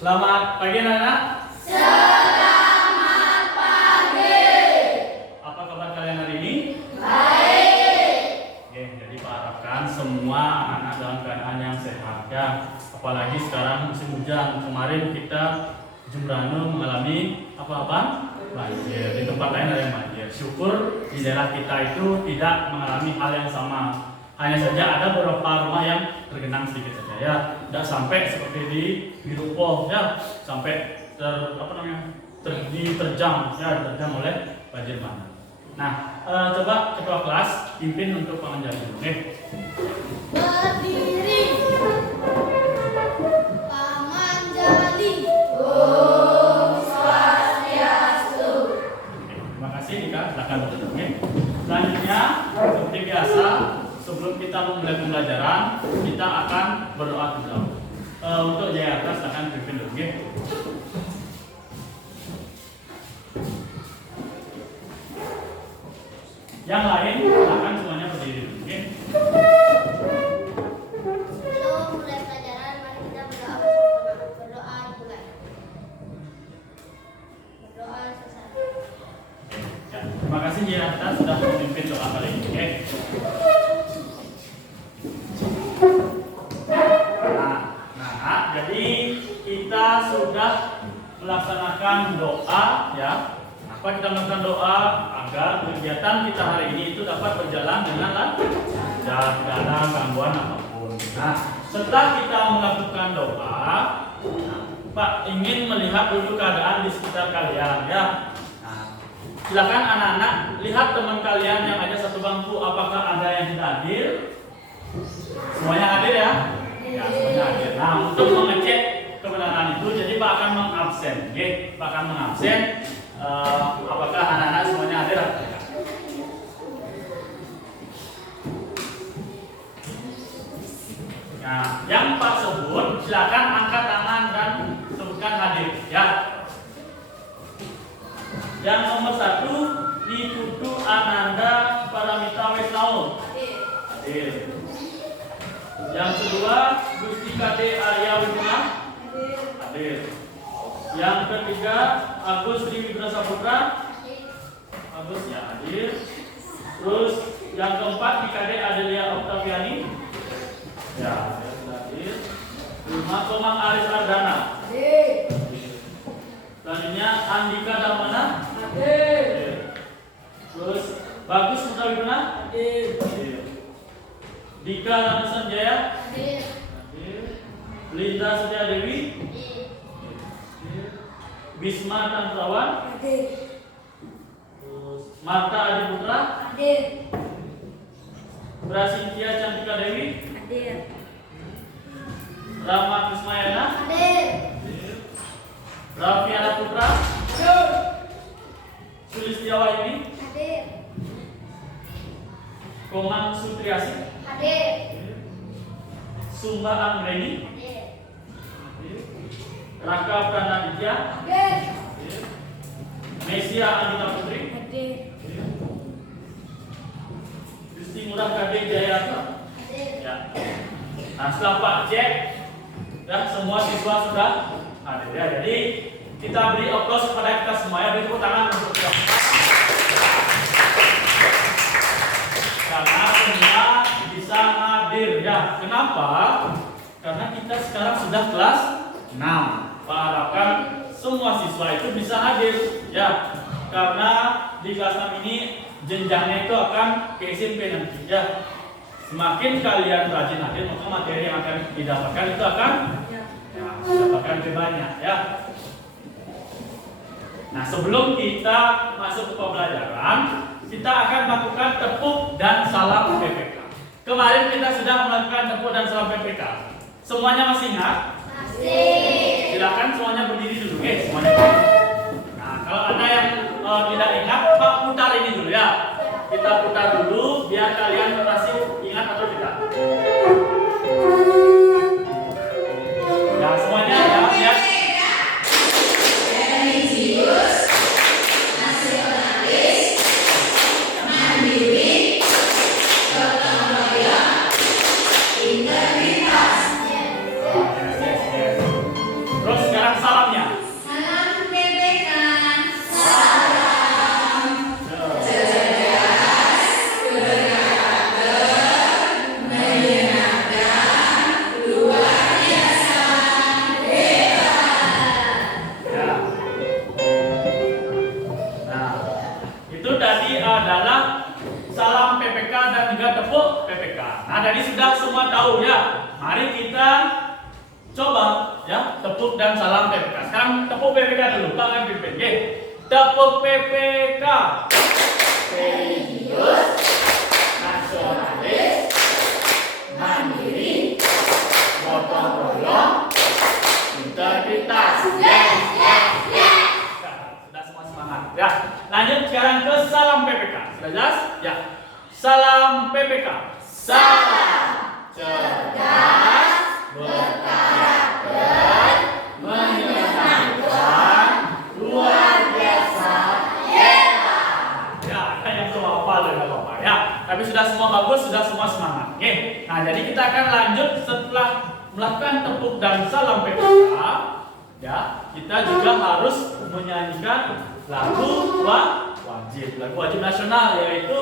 Selamat pagi anak-anak. Selamat pagi. Apa kabar kalian hari ini? Baik. Oke, jadi Pak harapkan semua anak-anak dalam keadaan yang sehat ya. Apalagi sekarang musim hujan. Kemarin kita Jembrana mengalami apa-apa? Banjir. Di tempat lain ada yang banjir. Syukur di daerah kita itu tidak mengalami hal yang sama. Hanya saja ada beberapa rumah yang tergenang sedikit saja ya. Tidak sampai seperti di Birupo ya, sampai diterjang oleh banjir bandang. Nah, coba ketua kelas pimpin untuk pengajaran. Oke. Berdiri. Pamanjali. Om Swastiastu. Terima kasih Dika, silakan duduk. Oke. Selanjutnya seperti biasa, sebelum kita memulai pembelajaran, kita akan berdoa dulu. Untuk Jayata silakan pimpin dulu. Oke. Yang lain silakan semuanya berdiri dulu. Oke. Sebelum mulai pelajaran, mari kita berdoa bersama. Berdoa dimulai. Berdoa selesai. Ya, terima kasih Jayata sudah memimpin doa kali ini. Oke. Nah, jadi kita sudah melaksanakan doa ya. Apa kita melakukan doa agar kegiatan kita hari ini itu dapat berjalan dengan lancar, tidak ada gangguan apapun. Nah, setelah kita melakukan doa, Pak ingin melihat dulu keadaan di sekitar kalian ya. Nah, silakan anak-anak lihat teman kalian yang ada satu bangku, apakah ada yang tidak hadir? Semuanya hadir ya? Ya, semuanya hadir. Nah, untuk mengecek kebenaran itu, jadi Pak akan mengabsen. Oke, Pak akan mengabsen. Apakah anak-anak semuanya hadir? Nah, yang Pak sebut, silakan angkat tangan dan sebutkan hadir. Ya. Yang nomor 1, Diputu Ananda Paramita Wisnau. Hadir. Yang kedua, Gusti Kade Arya Wimuna. Hadir. Yang ketiga, Agus Triwidra Saputra. Agus ya hadir. Terus yang keempat, Kade Adelia Oktaviani. Ya, dia sudah hadir. 5, Komang Aris Ardana. Hadir. Selanjutnya Andika Damana. Hadir. Terus Bagus Putra Wimuna. Hadir. Dika Lanusan Jaya. Hadir. Linda Setia Dewi. Bisma Tantrawan. Hadir. Terus Marta Adi Putra. Hadir. Prasintia Cantika Dewi. Hadir. Rama Krismayana. Hadir. Raffiana Putra. Hadir. Sulistiawati. Hadir. Komang Sutriasi. Hadir. Sumba Anggreni. Hadir. Raka Pranaditya. Hadir. Mesia Anita Putri. Hadir. Gusti Murah Kade Jayata. Hadir. Ya. Nah, setelah Pak cek, ya semua siswa sudah hadir ya. Jadi kita beri aplaus kepada kita semua ya. Beri tepuk tangan untuk kita. Karena semua bisa hadir ya. Kenapa? Karena kita sekarang sudah kelas 6. Pak harapkan semua siswa itu bisa hadir ya. Karena di kelas 6 ini jenjangnya itu akan ke SMP nanti ya. Semakin kalian rajin hadir, maka materi yang akan didapatkan itu akan dapatkan lebih banyak ya. Nah, sebelum kita masuk ke pembelajaran, kita akan melakukan tepuk dan salam PPK. Kemarin kita sudah melakukan tepuk dan salam PPK. Semuanya masih ingat? Masih. Silakan semuanya berdiri dulu, oke? Semuanya. Nah, kalau ada yang tidak ingat, Pak putar ini dulu ya. Kita putar dulu biar kalian masih ingat atau tidak. Nah, semuanya ya, lihat. Religius, nasionalis, mandiri, gotong royong, integritas. Terus sekarang tahu ya. Mari kita coba ya, tepuk dan salam PPK. Sekarang tepuk PPK dulu, tangan pimpin. Oke. Tepuk PPK. Religius, nasionalis, mandiri, gotong royong, integritas. Yes, yes, yes. Sudah semua semangat. Ya, lanjut sekarang ke salam PPK. Sudah jelas? Ya. Salam PPK. Salam cerdas, berkarakter, menyenangkan, luar biasa. Ya, yang semua hafal ya, Bapak ya. Tapi sudah semua bagus, sudah semua semangat. Oke. Nah, jadi kita akan lanjut setelah melakukan tepuk dan salam PPK. Ya, kita juga harus menyanyikan lagu wajib, lagu wajib nasional, yaitu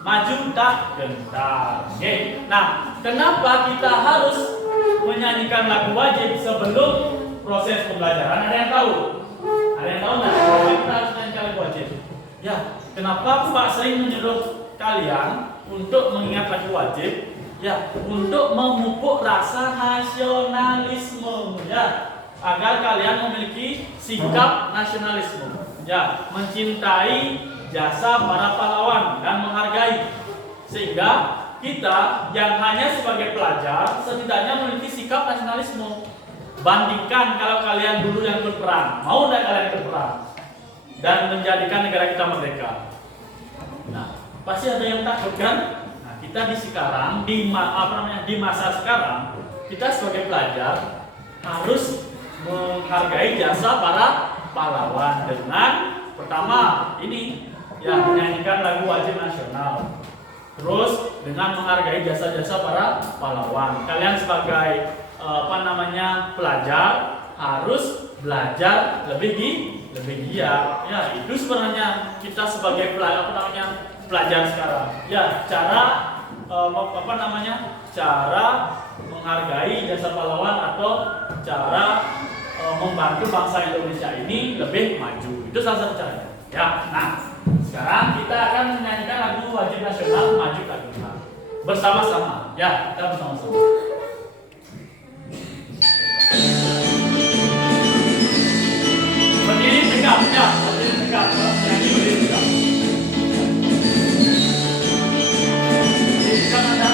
Maju Tak Gentar. Oke. Nah, kenapa kita harus menyanyikan lagu wajib sebelum proses pembelajaran? Ada yang tahu? Ada yang tahu nggak? Kenapa kita harus menyanyikan lagu wajib? Ya, kenapa Pak sering menyuruh kalian untuk mengingat lagu wajib? Ya, untuk memupuk rasa nasionalisme. Ya, agar kalian memiliki sikap nasionalisme. Ya, mencintai jasa para pahlawan dan menghargai, sehingga kita yang hanya sebagai pelajar setidaknya memiliki sikap nasionalisme. Bandingkan kalau kalian dulu yang berperang, mau tidak kalian berperang dan menjadikan negara kita merdeka? Nah, pasti ada yang takut kan? Nah, kita di masa sekarang, kita sebagai pelajar harus menghargai jasa para pahlawan dengan pertama ini ya, menyanyikan lagu wajib nasional. Terus dengan menghargai jasa-jasa para pahlawan. Kalian sebagai pelajar harus belajar lebih giat. Ya, itu sebenarnya kita sebagai pelajar sekarang. Ya, cara cara menghargai jasa pahlawan atau cara membantu bangsa Indonesia ini lebih maju. Itu salah satu caranya. Ya, nah sekarang kita akan menyanyikan lagu wajib nasional Maju Tak Gentar bersama-sama. Ya, kita bersama-sama. Berdiri tegak, ya, berdiri tegak. Nyanyi berdiri tegak. Dirikan Anda.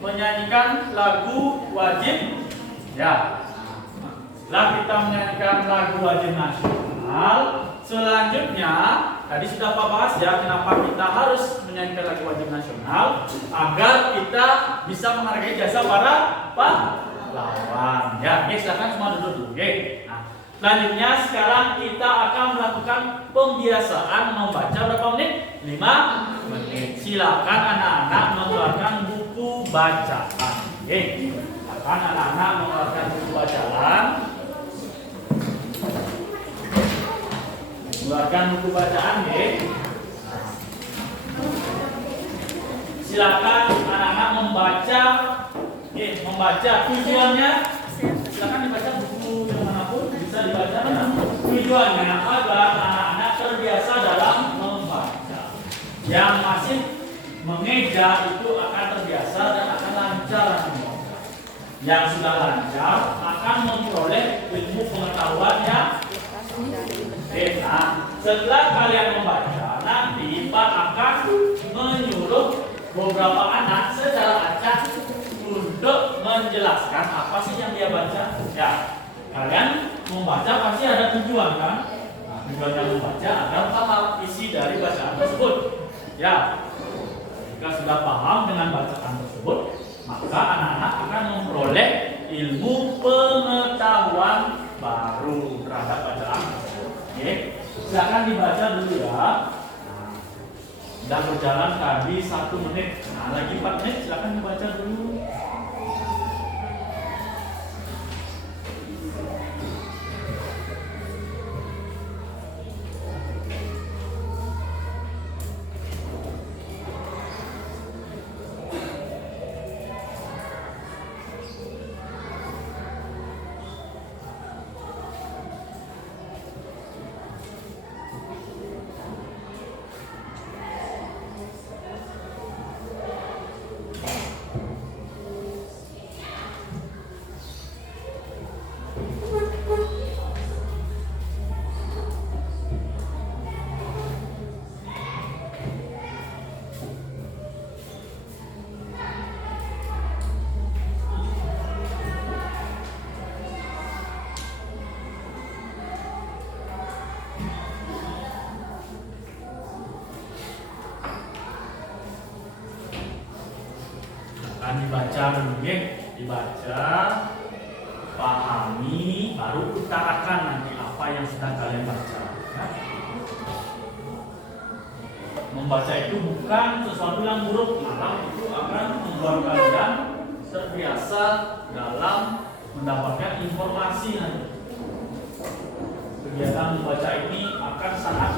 menyanyikan lagu wajib. Ya, setelah kita menyanyikan lagu wajib nasional, selanjutnya tadi sudah Pak bahas ya, kenapa kita harus menyanyikan lagu wajib nasional, agar kita bisa menghargai jasa para lawan. Ya, oke, silakan semua duduk dulu. Oke. Nah, selanjutnya sekarang kita akan melakukan pembiasaan membaca berapa menit? 5 menit. Silakan anak-anak mengeluarkan buku bacaan. Oke. Silakan anak-anak mengeluarkan buku bacaan. Keluarkan buku bacaan, oke. Silakan anak-anak membaca. Oke, membaca tujuannya. Silakan dibaca buku yang manapun bisa dibaca. Tujuannya agar anak-anak terbiasa dalam membaca. Yang masih mengeja itu akan terbiasa dan akan lancar membaca. Yang sudah lancar akan memperoleh ilmu pengetahuan yang. Nah, setelah kalian membaca, nanti Pak akan menyuruh beberapa anak secara acak untuk menjelaskan apa sih yang dia baca. Ya, kalian membaca pasti ada tujuan kan? Nah, tujuannya membaca agar paham isi dari bacaan tersebut. Ya, jika sudah paham dengan bacaan tersebut, maka anak-anak akan memperoleh ilmu pengetahuan baru terhadap bacaan. Oke, silakan dibaca dulu ya. Sudah berjalan tadi 1 menit. Nah, lagi 4 menit, silakan dibaca dulu. Dibaca dulu ya, dibaca, pahami, baru utarakan nanti apa yang sedang kalian baca. Ya. Membaca itu bukan sesuatu yang buruk, malah itu akan membuat kalian terbiasa dalam mendapatkan informasi nanti. Kegiatan membaca ini akan sangat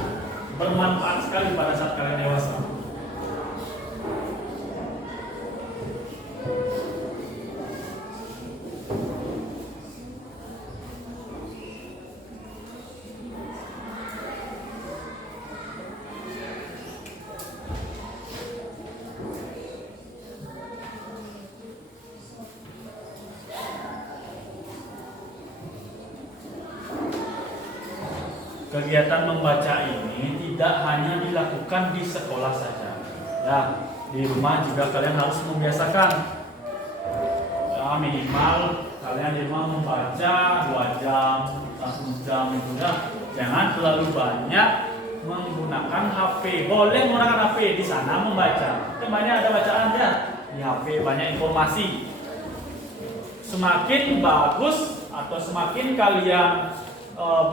bermanfaat sekali pada saat kalian dewasa. Kegiatan membaca ini tidak hanya dilakukan di sekolah saja. Ya, di rumah juga kalian harus membiasakan. Ya, minimal kalian di rumah membaca 2 jam, 1 jam itu ya. Jangan terlalu banyak menggunakan HP. Boleh menggunakan HP di sana membaca. Banyak ada bacaan ya. Di HP banyak informasi. Semakin bagus atau semakin kalian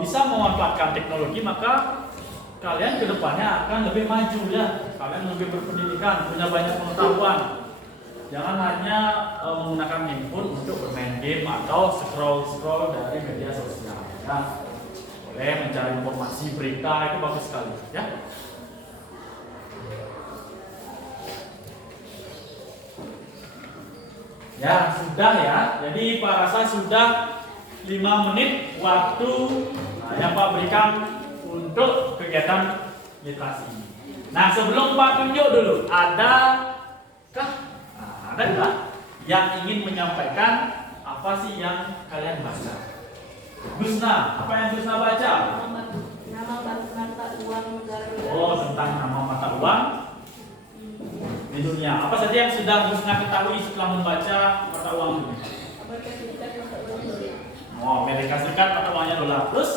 bisa memanfaatkan teknologi, maka kalian kedepannya akan lebih maju ya. Kalian lebih berpendidikan, punya banyak pengetahuan. Jangan hanya menggunakan handphone untuk bermain game atau scroll dari media sosial. Ya. Boleh mencari informasi, berita, itu bagus sekali ya. Ya, sudah ya. Jadi Pak Rasa sudah 5 menit waktu yang Pak berikan untuk kegiatan literasi. Nah, sebelum Pak tunjuk dulu, adakah ada nggak yang ingin menyampaikan apa sih yang kalian baca? Gusna, apa yang Gusna baca? Nama mata uang negara. Oh, tentang nama mata uang di dunia. Apa saja yang sudah Gusna ketahui setelah membaca mata uang ini? Amerika Serikat mata uang dolar. Oh, Amerika Serikat mata uangnya dolar. Terus?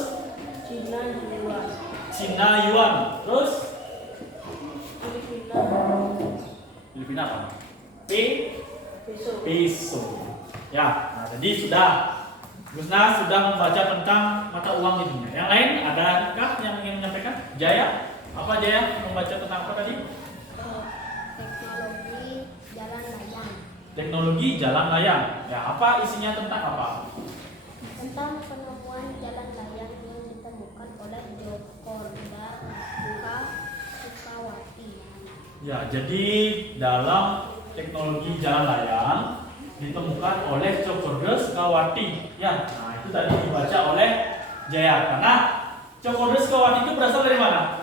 Cina yuan. Cina yuan. Terus? Filipina. Filipina apa? Peso. Peso. Ya, nah jadi sudah. Gusna sudah membaca tentang mata uang di dunia. Yang lain adakah yang ingin menyampaikan? Jaya, apa Jaya membaca tentang apa tadi? Teknologi jalan layang. Teknologi jalan layang. Ya, apa isinya tentang apa? Tentang penemuan jalan layang yang ditemukan oleh Djokorda Sukawati. Ya, jadi dalam teknologi jalan layang ditemukan oleh Djokorda Sukawati. Ya, nah itu tadi dibaca oleh Jaya. Karena Djokorda Sukawati itu berasal dari mana?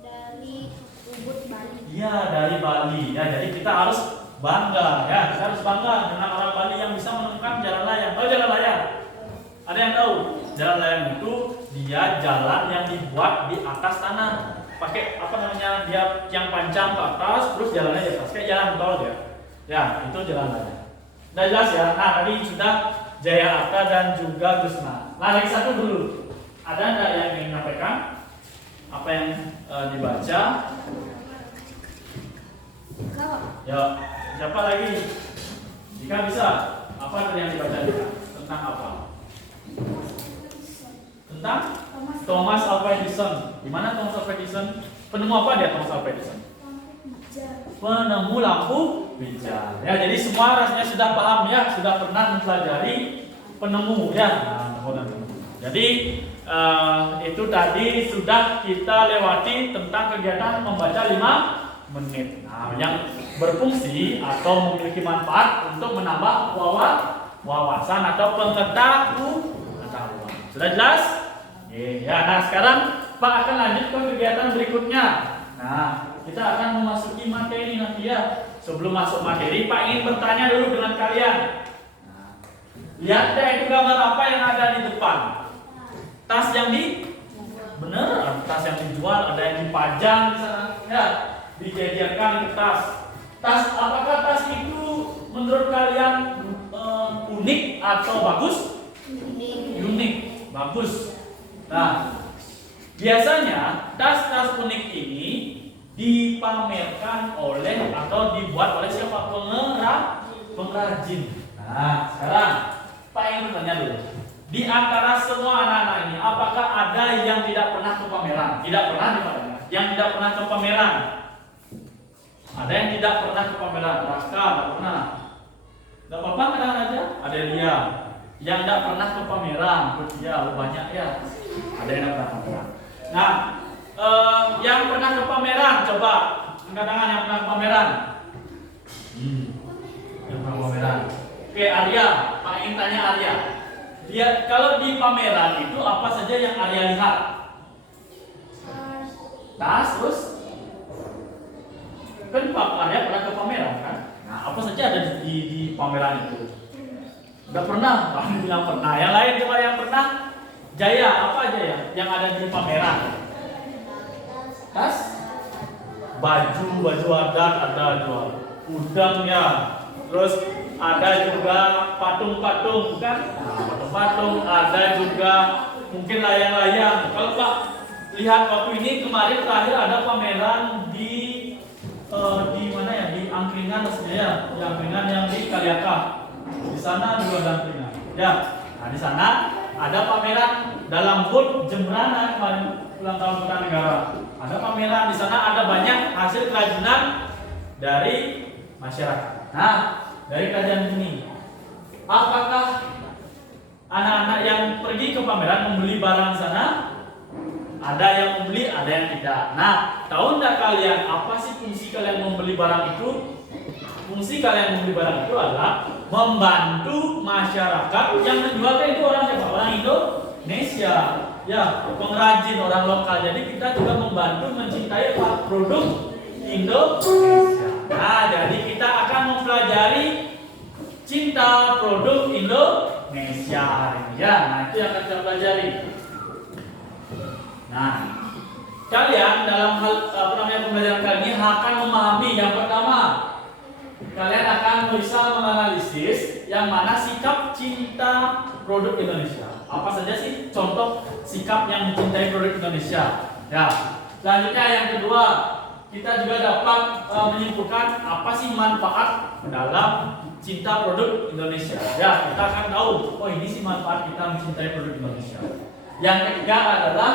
Dari Ubud, Bali. Iya, dari Bali. Ya, jadi kita harus bangga. Ya, kita harus bangga dengan orang Bali yang bisa menemukan jalan layang. Tahu jalan layang? Ada yang tahu? Jalan layang itu dia jalan yang dibuat di atas tanah. Pakai apa namanya? Dia yang panjang ke atas, terus jalannya di atas. Kayak jalan tol dia. Ya, itu jalan layang. Udah jelas ya? Nah, tadi sudah Jaya Arta dan juga Gusna. Nah, lagi satu dulu. Ada nggak yang ingin menyampaikan? Apa yang dibaca? Kau Ya, siapa lagi? Jika bisa, apa tadi yang dibaca Dika? Tentang apa? Tentang Thomas Alva Edison. Gimana Thomas Alva Edison? Penemu apa dia Thomas Alva Edison? Penemu lampu pijar. Ya, jadi semua rasanya sudah paham ya, sudah pernah mempelajari penemu ya. Nah, jadi itu tadi sudah kita lewati tentang kegiatan membaca 5 menit. Nah, yang berfungsi atau memiliki manfaat untuk menambah wawasan atau pengetahuan. Sudah jelas? Ya, nah sekarang Pak akan lanjut ke kegiatan berikutnya. Nah, kita akan memasuki materi nanti ya. Sebelum masuk materi, Pak ingin bertanya dulu dengan kalian. Nah, lihat deh itu gambar apa yang ada di depan. Tas yang bener, ada tas yang dijual, ada yang dipajang di sana. Ya, dijajarkan ke tas. Tas, apakah tas itu menurut kalian unik atau bagus? Unik, bagus. Nah, biasanya tas-tas unik ini dipamerkan oleh atau dibuat oleh siapa? Pengrajin. Nah, sekarang Pak ingin bertanya dulu. Di antara semua anak-anak ini, apakah ada yang tidak pernah ke pameran? Tidak pernah di pameran. Yang tidak pernah ke pameran? Ada yang tidak pernah ke pameran? Raka, tidak pernah. Tidak apa-apa, kadang aja. Ada dia. Yang tidak pernah ke pameran, ya banyak ya. Ada yang tidak pernah ke pameran. Nah, yang pernah ke pameran, coba angkat tangan yang pernah ke pameran. Yang pernah ke pameran. Oke, Arya, Pak ingin tanya Arya. Dia kalau di pameran itu apa saja yang Arya lihat? Tas, terus kan Pak Arya pernah ke pameran kan? Nah, apa saja ada di pameran itu? Udah pernah? Yang pernah. Yang lain coba yang pernah? Jaya, apa aja ya yang ada di pameran? Tas, baju adat ada jual, udang ya, terus ada juga patung-patung kan? Nah, patung-patung ada juga mungkin layang-layang. Kalau Pak lihat waktu ini kemarin terakhir ada pameran di mana ya? Di angkringan maksudnya ya, di angkringan yang di Kaliaka. Di sana juga ada angkringan. Ya, nah di sana ada pameran dalam booth Jembrana kemarin ulang tahun Kertanegara. Ada pameran di sana, ada banyak hasil kerajinan dari masyarakat. Nah, dari kajian ini, apakah anak-anak yang pergi ke pameran membeli barang sana? Ada yang membeli, ada yang tidak. Nah, tahu nggak kalian apa sih fungsi kalian membeli barang itu? Fungsi kalian membeli barang itu adalah membantu masyarakat yang menjualnya itu orang siapa? Orang Indonesia. Ya, pengrajin orang lokal. Jadi kita juga membantu mencintai produk Indonesia. Nah, jadi kita akan mempelajari cinta produk Indonesia hari ini. Ya, nah itu yang akan kita pelajari. Nah, kalian dalam hal pembelajaran kali ini akan memahami yang pertama. Kalian akan bisa menganalisis yang mana sikap cinta produk Indonesia. Apa saja sih contoh sikap yang mencintai produk Indonesia? Ya. Selanjutnya yang kedua, kita juga dapat menyimpulkan apa sih manfaat dalam cinta produk Indonesia. Ya, kita akan tahu, oh ini sih manfaat kita mencintai produk Indonesia. Yang ketiga adalah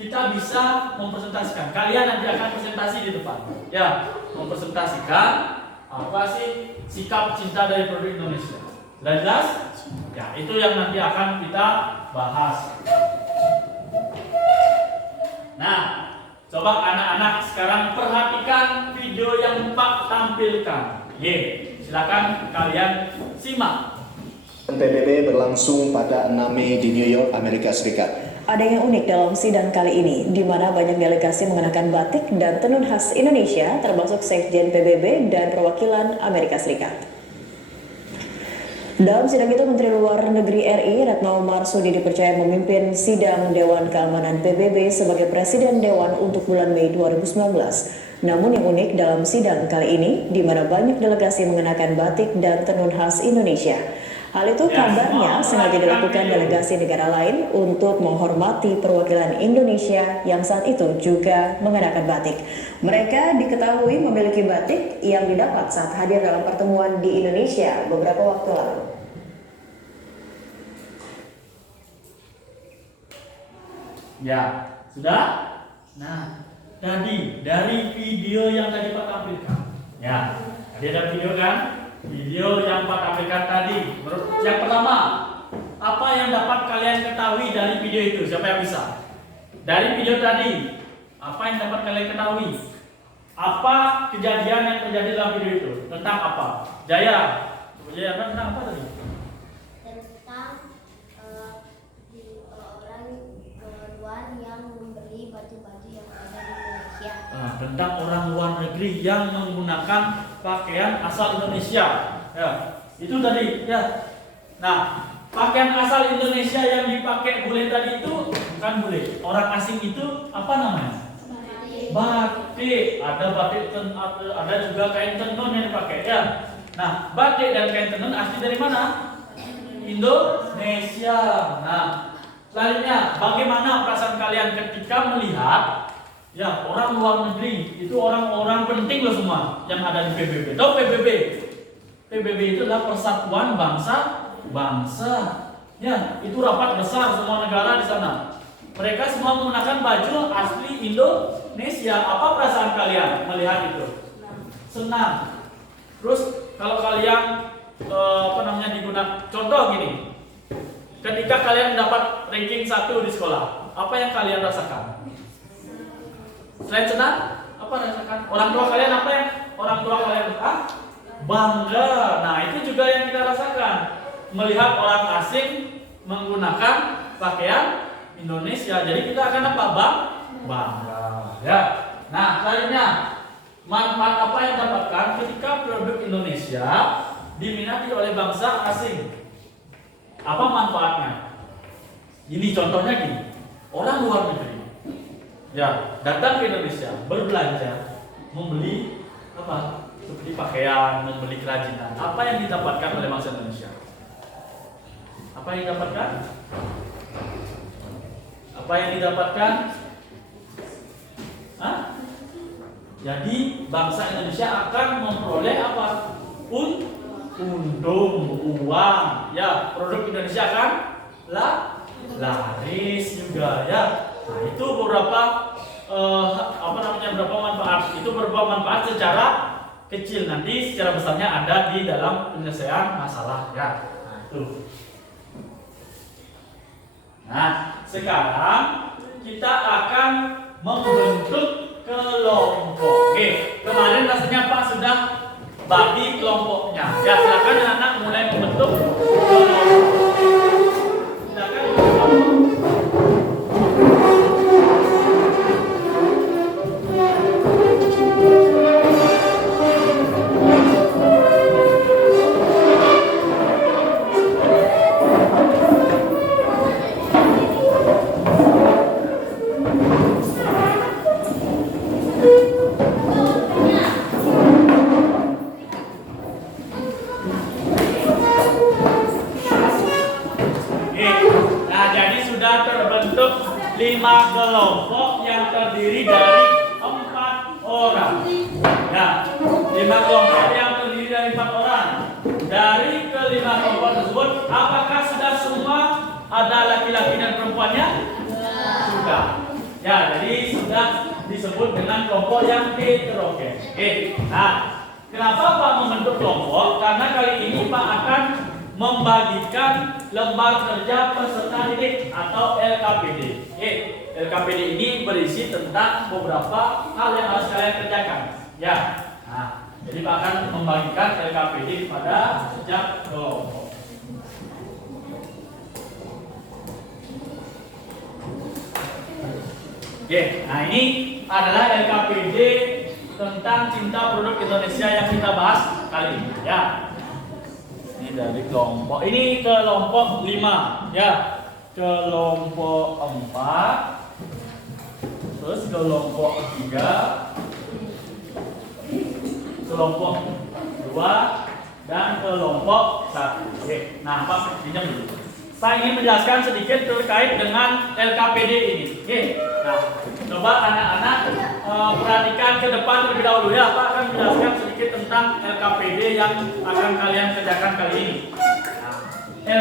kita bisa mempresentasikan. Kalian nanti akan presentasi di depan. Ya, mempresentasikan apa sih sikap cinta dari produk Indonesia. Sudah jelas? Ya, itu yang nanti akan kita bahas. Nah, coba anak-anak sekarang perhatikan video yang Pak tampilkan. Silakan kalian simak. PBB berlangsung pada 6 Mei di New York, Amerika Serikat. Ada yang unik dalam sidang kali ini, di mana banyak delegasi mengenakan batik dan tenun khas Indonesia, termasuk Sekjen PBB dan perwakilan Amerika Serikat. Dalam sidang itu, Menteri Luar Negeri RI Retno Marsudi dipercaya memimpin sidang Dewan Keamanan PBB sebagai Presiden Dewan untuk bulan Mei 2019. Namun yang unik dalam sidang kali ini, di mana banyak delegasi mengenakan batik dan tenun khas Indonesia. Hal itu kabarnya sengaja dilakukan delegasi negara lain untuk menghormati perwakilan Indonesia yang saat itu juga mengenakan batik. Mereka diketahui memiliki batik yang didapat saat hadir dalam pertemuan di Indonesia beberapa waktu lalu. Ya, sudah? Nah, tadi dari video yang tadi Pak tampilkan. Ya, tadi ada video kan? Video yang Pak tampilkan tadi. Yang pertama, apa yang dapat kalian ketahui dari video itu? Siapa yang bisa? Dari video tadi, apa yang dapat kalian ketahui? Apa kejadian yang terjadi dalam video itu? Tentang apa? Jaya tentang apa tadi? Tentang orang luar yang membeli baju-baju yang ada di Indonesia. Tentang orang luar negeri yang menggunakan pakaian asal Indonesia. Ya, itu tadi. Ya. Nah, pakaian asal Indonesia yang dipakai bule tadi itu bukan bule. Orang asing itu apa namanya? Batik. Ada batik, ada juga kain tenun yang dipakai. Ya. Nah, batik dan kain tenun asli dari mana? Indonesia. Nah, selanjutnya, bagaimana perasaan kalian ketika melihat ya orang luar negeri itu orang-orang penting loh semua yang ada di PBB. Tahu PBB? PBB itu adalah Persatuan Bangsa. Ya, itu rapat besar semua negara di sana. Mereka semua menggunakan baju asli Indonesia. Apa perasaan kalian melihat itu? Senang. Terus kalau kalian digunakan contoh gini. Ketika kalian mendapat ranking 1 di sekolah, apa yang kalian rasakan? Selain senang, apa rasakan? Orang tua kalian apa yang bangga. Nah, itu juga yang kita rasakan. Melihat orang asing menggunakan pakaian Indonesia. Jadi kita akan apa? Bangga. Ya. Nah, selanjutnya, manfaat apa yang dapatkan ketika produk Indonesia diminati oleh bangsa asing? Apa manfaatnya? Ini contohnya gini. Orang luar negeri ya datang ke Indonesia, berbelanja, membeli apa? Seperti pakaian, membeli kerajinan. Apa yang didapatkan oleh bangsa Indonesia? Apa yang didapatkan? Apa yang didapatkan? Hah? Jadi bangsa Indonesia akan memperoleh apa? Untung, uang. Ya, produk Indonesia akan laris juga ya. Nah, itu beberapa beberapa manfaat. Itu beberapa manfaat secara kecil, nanti secara besarnya ada di dalam penyelesaian masalah ya. Nah, itu. Nah, sekarang kita akan membentuk kelompok. Oke, kemarin rasanya Pak sudah bagi kelompoknya. Ya, silakan anak-anak mulai membentuk kelompok. Silakan kelompok. Terbentuk 5 kelompok yang terdiri dari 4 orang. 5 kelompok yang terdiri dari 4 orang. Dari kelima kelompok tersebut, apakah sudah semua ada laki-laki dan perempuannya? Sudah. Ya, jadi sudah disebut dengan kelompok yang heterogen. Nah, kenapa Pak membentuk kelompok? Karena kali ini Pak akan membagikan lembar kerja peserta didik atau LKPD. LKPD ini berisi tentang beberapa hal yang harus kalian kerjakan. Ya, nah, jadi Pak akan membagikan LKPD pada setiap kelompok. Nah ini adalah LKPD tentang cinta produk Indonesia yang kita bahas kali ini. Ya, ini dari kelompok. Ini kelompok 5. Ya, kelompok 4. Terus kelompok 3. Kelompok 2 dan kelompok 1. Nah, Pak pinjam dulu. Saya ingin menjelaskan sedikit terkait dengan LKPD ini. Nah, coba anak-anak perhatikan ke depan terlebih dahulu ya. Pak akan menjelaskan sedikit tentang LKPD yang akan kalian kerjakan kali ini. Nah,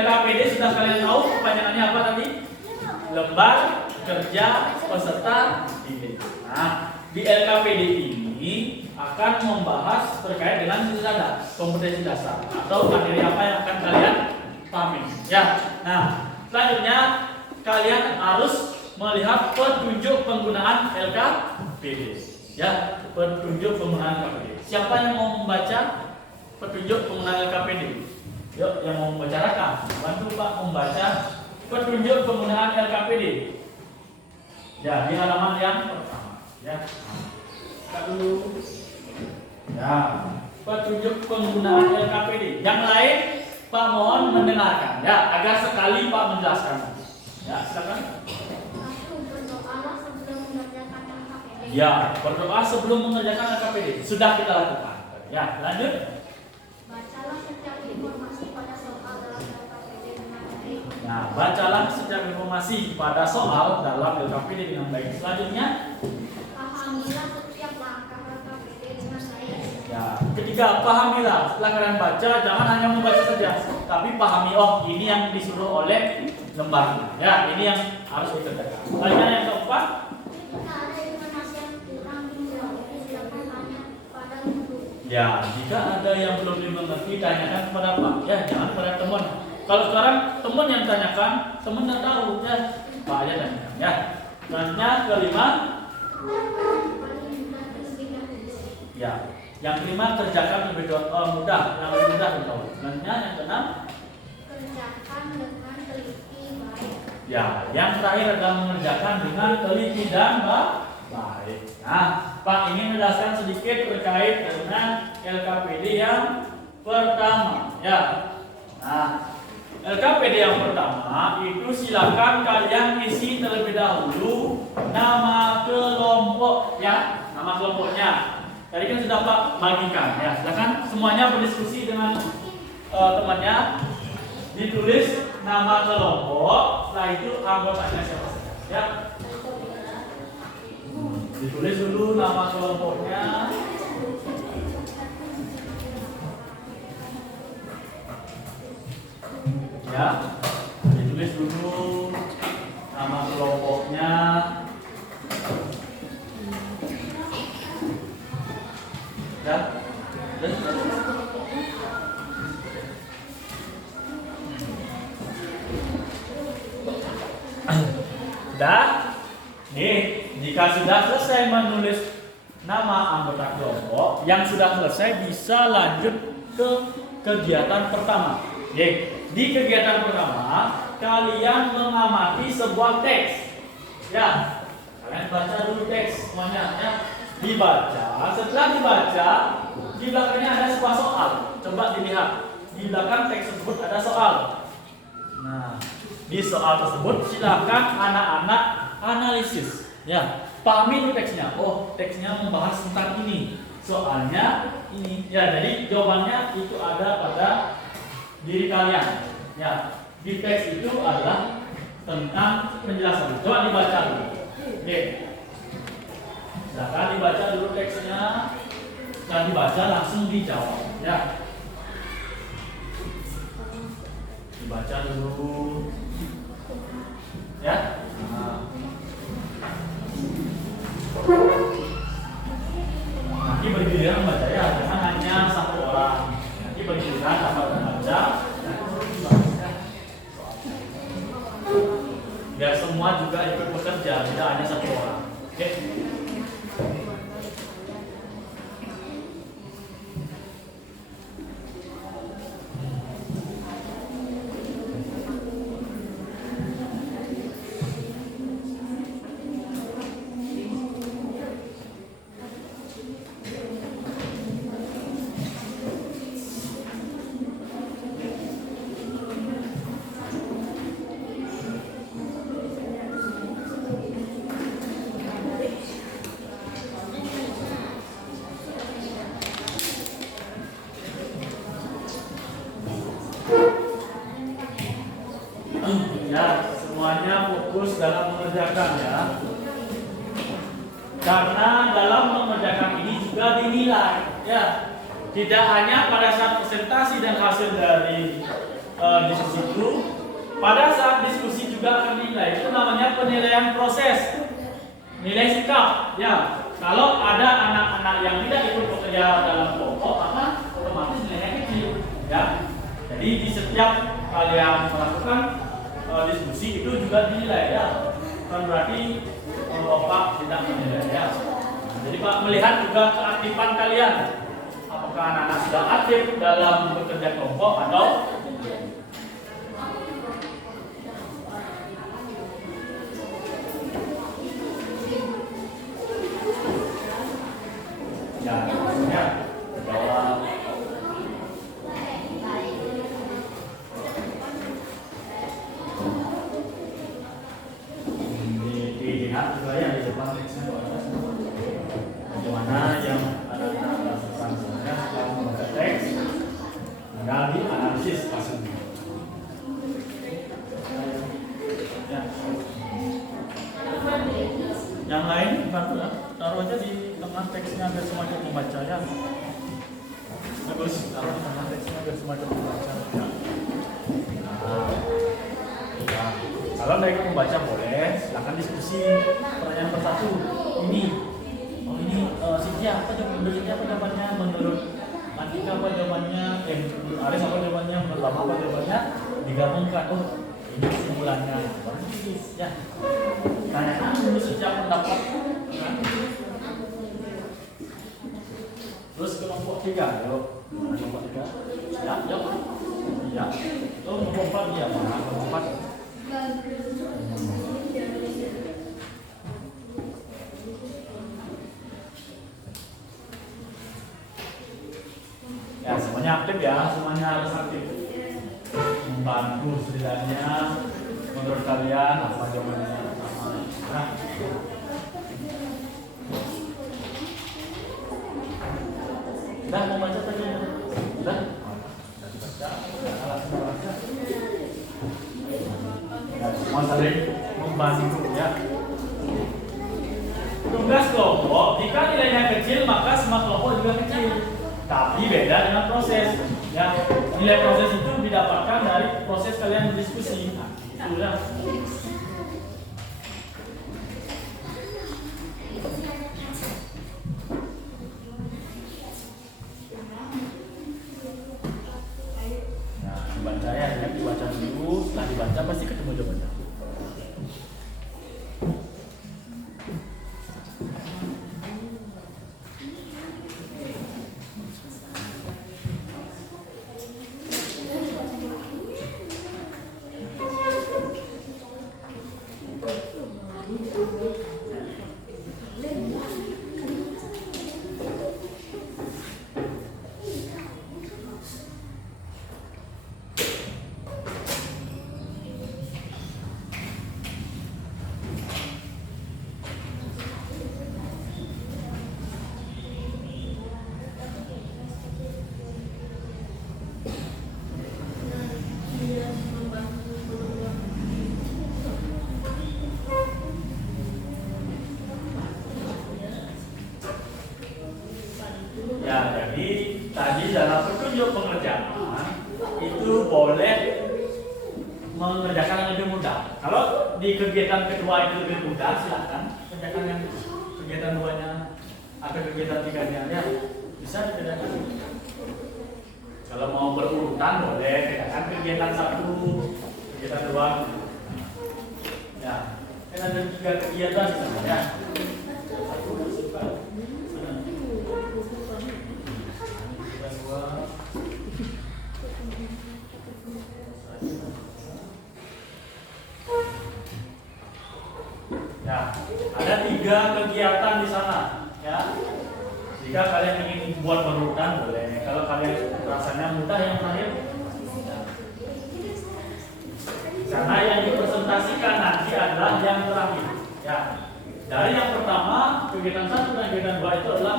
LKPD sudah kalian tahu kepanjangannya apa tadi? Lembar kerja peserta didik. Nah, di LKPD ini akan membahas terkait dengan kompetensi dasar atau materi apa yang akan kalian pahami. Ya, nah selanjutnya kalian harus melihat petunjuk penggunaan LKPD. Ya, petunjuk penggunaan LKPD. Siapa yang mau membaca petunjuk penggunaan LKPD? Yuk, yang mau membaca Raka, bantu Pak membaca petunjuk penggunaan LKPD. Ya, di halaman yang pertama. Ya, dulu. Ya, petunjuk penggunaan LKPD. Yang lain Pak mohon mendengarkan ya, agar sekali Pak menjelaskan. Ya, silakan. Berdoalah sebelum mengerjakan LKPD. Ya, berdoa sebelum mengerjakan LKPD. Sudah kita lakukan. Ya, lanjut. Bacalah setiap informasi pada soal dalam LKPD dengan baik. Nah, bacalah setiap informasi pada soal dalam LKPD dengan baik. Selanjutnya, Pahamilah setiap langkah LKPD dengan baik. ya, ketiga, pahamilah. Setelah kalian baca, jangan hanya membaca saja, tapi pahami. Oh, ini yang disuruh oleh lembar. Ya, ini yang harus dikerjakan. Selanjutnya yang keempat. Jika ada informasi yang kurang dimengerti, silakan tanya pada guru. Ya, jika ada yang belum dimengerti, tanyakan kepada Pak. Ya, jangan kepada teman. Kalau sekarang teman yang tanyakan, teman nggak tahu. Ya, Pak aja tanyakan. Ya. Selanjutnya kelima. Ya, yang kelima kerjakan lebih mudah, yang lebih mudah tahu. Selanjutnya yang keenam. Kerjakan dengan teliti baik. Ya, yang terakhir adalah mengerjakan dengan teliti dan baik. Nah, Pak ingin menjelaskan sedikit terkait dengan LKPD yang pertama. Ya, nah LKPD yang pertama itu silakan kalian isi terlebih dahulu nama kelompok ya, nama kelompoknya. Tadi kan sudah Pak bagikan ya, silakan semuanya berdiskusi dengan temannya, ditulis nama kelompok, setelah itu anggotanya siapa saja ya. Ditulis dulu nama kelompoknya. Ya, ditulis dulu nama kelompoknya. Ya, sudah. Nih, jika sudah selesai menulis nama anggota kelompok, yang sudah selesai bisa lanjut ke kegiatan pertama. Di kegiatan pertama, kalian mengamati sebuah teks. Ya, kalian baca dulu teks semuanya ya. Dibaca, setelah dibaca, di belakangnya ada sebuah soal. Coba dilihat, di belakang teks tersebut ada soal. Nah, di soal tersebut silakan anak-anak analisis. Ya, pahami dulu teksnya. Oh, teksnya membahas tentang ini. Soalnya ini. Ya, jadi jawabannya itu ada pada diri kalian. Ya, di teks itu adalah tentang penjelasan. Coba dibaca dulu. Oke. Silakan dibaca dulu teksnya. dan dibaca langsung dijawab ya. Dibaca dulu ya. Nanti bergiliran membaca ya, jangan hanya satu orang. Nanti bergiliran dapat membaca. Biar semua juga ikut bekerja, tidak hanya satu orang. Oke. Ya, semuanya fokus dalam mengerjakan ya. Karena dalam mengerjakan ini juga dinilai ya. Tidak hanya pada saat presentasi dan hasil dari diskusi itu, pada saat diskusi juga akan dinilai. Itu namanya penilaian proses. Nilai sikap ya. Kalau ada anak-anak yang tidak ikut bekerja dalam kelompok, maka otomatis nilainya kecil ya. Jadi di setiap kalian melakukan diskusi itu juga dinilai ya. Kan berarti Bapak tidak menilai ya. Jadi Pak melihat juga keaktifan kalian. Apakah anak-anak sudah aktif dalam bekerja kelompok atau ya, jawab. Dilihat juga ya di depan teksnya bagaimana yang anak-anak lakukan sebenarnya setelah membaca teks, tinggal dianalisis hasilnya. Ya. Yang lain bantu ya, taruh aja di tengah teksnya biar semua cepat membaca ya. Bagus, taruh di tengah teksnya biar semua cepat membaca. Ya. Nah, kalau mereka membaca boleh, silakan diskusi pertanyaan per satu. Ini Sintia apa jawabannya, menurut Antika apa jawabannya, menurut Aris apa jawabannya, menurut Bapak apa jawabannya, digabungkan. Oh, ini kesimpulannya. Baru ya. Tanyakan dulu sejak pendapat. Terus kelompok 3, yuk. Kelompok 3. Ya, yuk. Ya. Oh, kelompok 4 ya, mana kelompok 4? Ya, semuanya aktif ya, semuanya harus aktif. Membantu setidaknya menurut kalian apa jawabannya. Nah. Udah mau baca tadi ya? Udah? Baca. Ya, semua saling membantu ya. Tugas kelompok, jika nilainya kecil maka semua kelompok juga kecil. Tapi beda dengan proses. Ya, nilai proses itu didapatkan dari proses kalian berdiskusi. Nah, itu ya. Nah, dibaca ya, dibaca dulu. Setelah dibaca pasti ketemu jawabannya. tadi dalam petunjuk pengerjaan itu boleh mengerjakan yang lebih mudah. Kalau di kegiatan kedua itu lebih mudah, silakan kerjakan yang kegiatan duanya atau kegiatan tiganya ya bisa dikerjakan. Kalau mau berurutan boleh kerjakan kegiatan 1, kegiatan 2. Ya, kan ada 3 kegiatan sebenarnya. Ya, ada 3 kegiatan di sana. Ya, jika kalian ingin buat berurutan boleh. Kalau kalian rasanya mudah yang terakhir, karena yang dipresentasikan nanti adalah yang terakhir. Ya, dari yang pertama kegiatan 1 dan kegiatan 2 itu adalah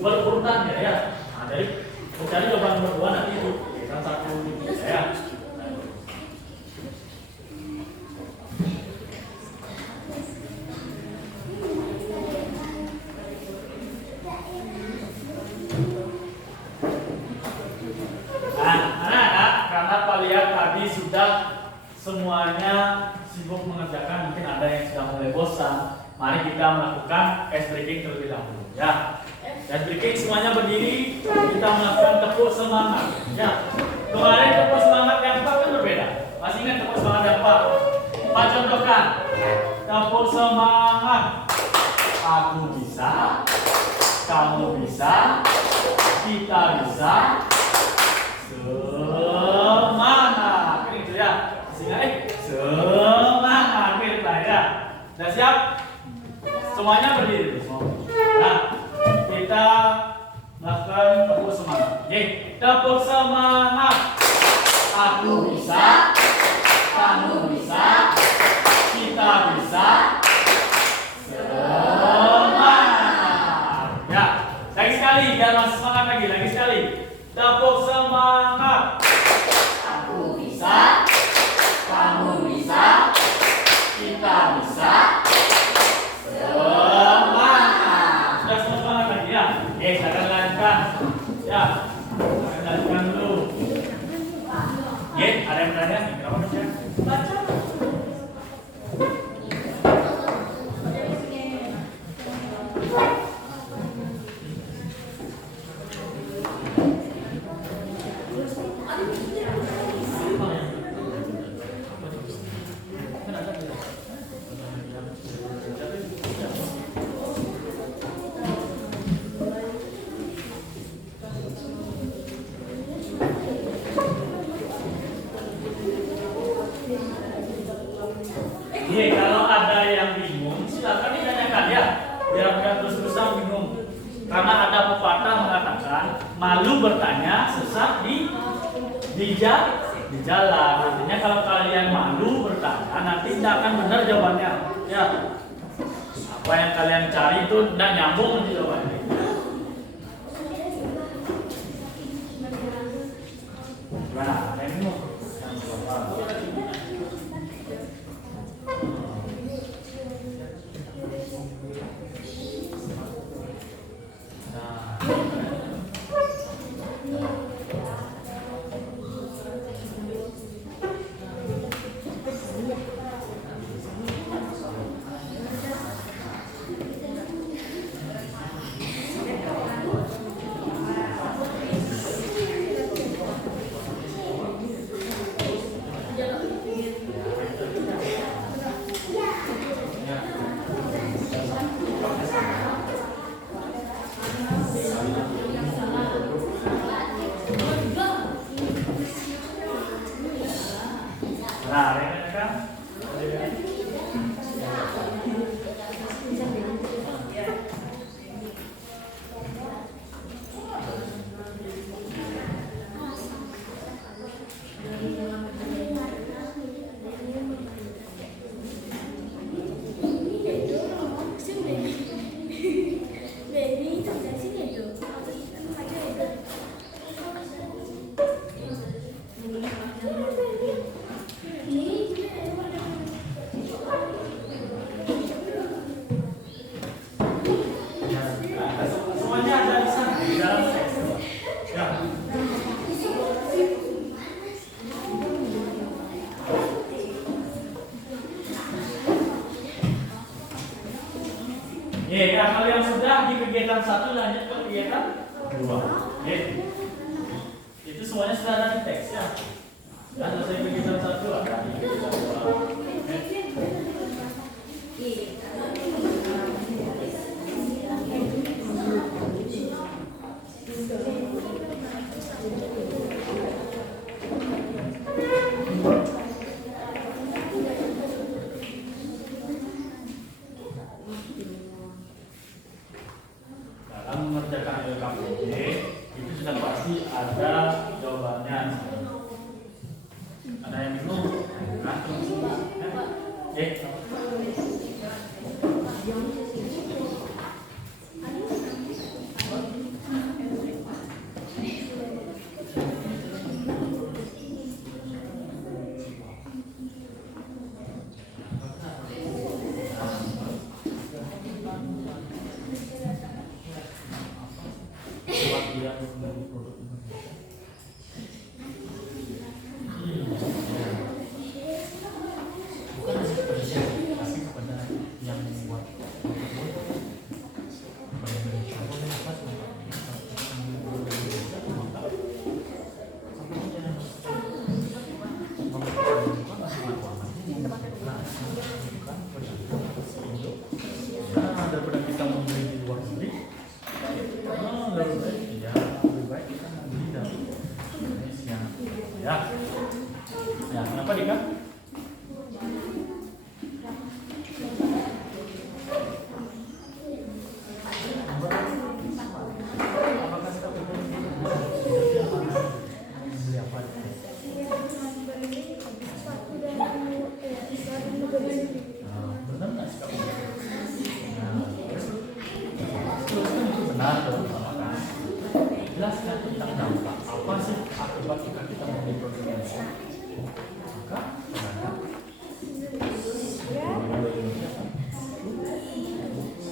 berurutan ya. Nah, dari mencari jawaban nomor 2 nanti itu kegiatan 1 ya. Semuanya sibuk mengerjakan, mungkin ada yang sudah mulai bosan. Mari kita melakukan ice breaking terlebih dahulu ya. Ice breaking semuanya berdiri, kita melakukan tepuk semangat ya. Kemarin tepuk semangat yang Pak kan berbeda. Masih ingat tepuk semangat yang Pak? Pak contohkan. Tepuk semangat. Aku bisa, kamu bisa, kita bisa. Semangat. Ini itu ya. Semangat kita ya. Sudah siap? Semuanya berdiri semua. Nah, kita melakukan tepuk semangat. Oke, tepuk semangat. Aku bisa, kamu bisa, kita bisa. Semangat. Ya, lagi sekali biar masih semangat lagi. Lagi sekali. Tepuk semangat. Aku bisa. Kamu bisa, kita bisa. Semangat. Sudah semua semangat lagi ya? Silakan lanjutkan. Ya, silakan lanjutkan dulu. Ada yang bertanya? Berapa saja? Baca. Kalau ada yang bingung, silakan ditanyakan ya. Biar bukan terus-terusan bingung. Karena ada pepatah mengatakan, malu bertanya, sesat di jalan. Artinya kalau kalian malu bertanya, nanti tidak akan benar jawabannya. Ya. Apa yang kalian cari itu tidak nyambung nanti jawabannya. Gimana? Ada yang bingung? Nah, ini kan Ini sudah di kegiatan 1 lanjut ke kegiatan 2. Oke. Itu semuanya sudah ada di teks ya. Sudah selesai kegiatan 1 ada di kegiatan 2. Dalam mengerjakan LKPD itu sudah pasti ada jawabannya. Ada yang bingung? Nah, oke. Daripada kita membeli di luar negeri, lebih baik kita membeli dari Indonesia. Ya, ya, kenapa Dika? Apakah kita perlu membeli apa? Benar nggak sih kamu? Benar dong, jelaskan tentang dampak apa sih akibat jika kita membeli produk Indonesia. Maka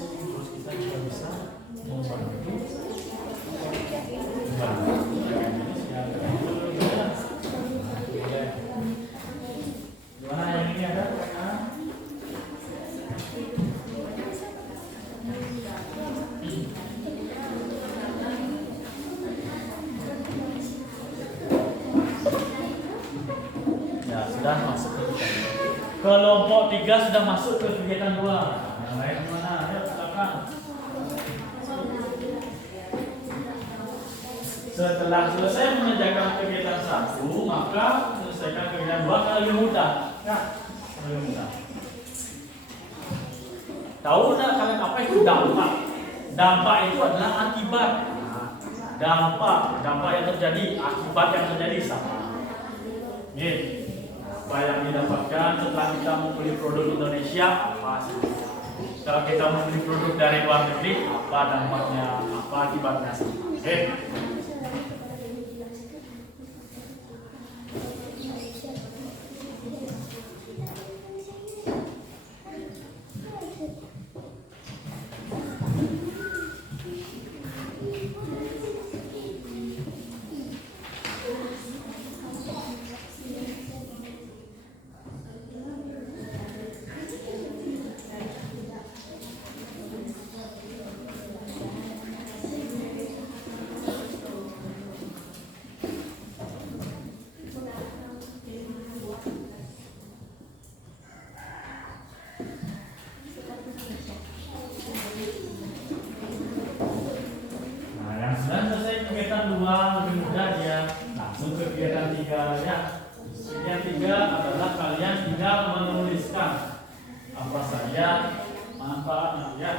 terus kita juga bisa membantu Indonesia. Gimana yang ini ada? Sudah masuk ke kelompok 3 sudah masuk ke kegiatan 2. Yang lain mana? Ayo silakan. Setelah selesai mengerjakan kegiatan 1, maka menyelesaikan kegiatan 2 akan lebih mudah. Ya, lebih mudah. Tahu nggak kalian apa itu dampak? Dampak itu adalah akibat. Dampak yang terjadi, akibat yang terjadi sama. Gitu. Apa yang didapatkan setelah kita membeli produk Indonesia, apa sih? Setelah kita membeli produk dari luar negeri, apa dampaknya, apa akibatnya? Oke. Kegiatan 2 lebih mudah dia langsung ke kegiatan 3 ya. Kegiatan 3 adalah kalian tinggal menuliskan apa saja manfaatnya ya.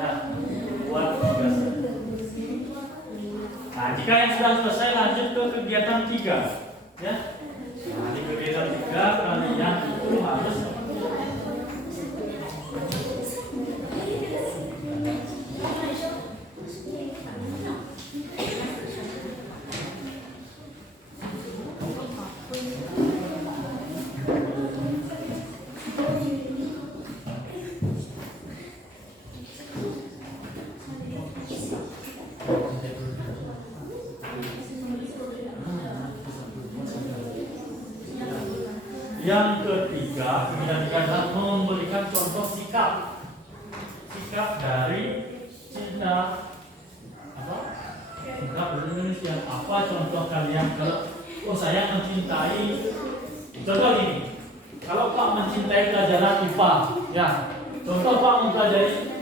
Ya, buat tugas. Nah, jika yang sudah selesai lanjut ke kegiatan 3. Ya. Nah, di kegiatan 3 kalian itu harus yang ketiga, kemudian adalah memberikan contoh sikap dari cinta sikap Indonesia. Apa contoh kalian kalau saya mencintai? Contoh ini, kalau Pak mencintai pelajaran IPA, ya, contoh Pak mempelajari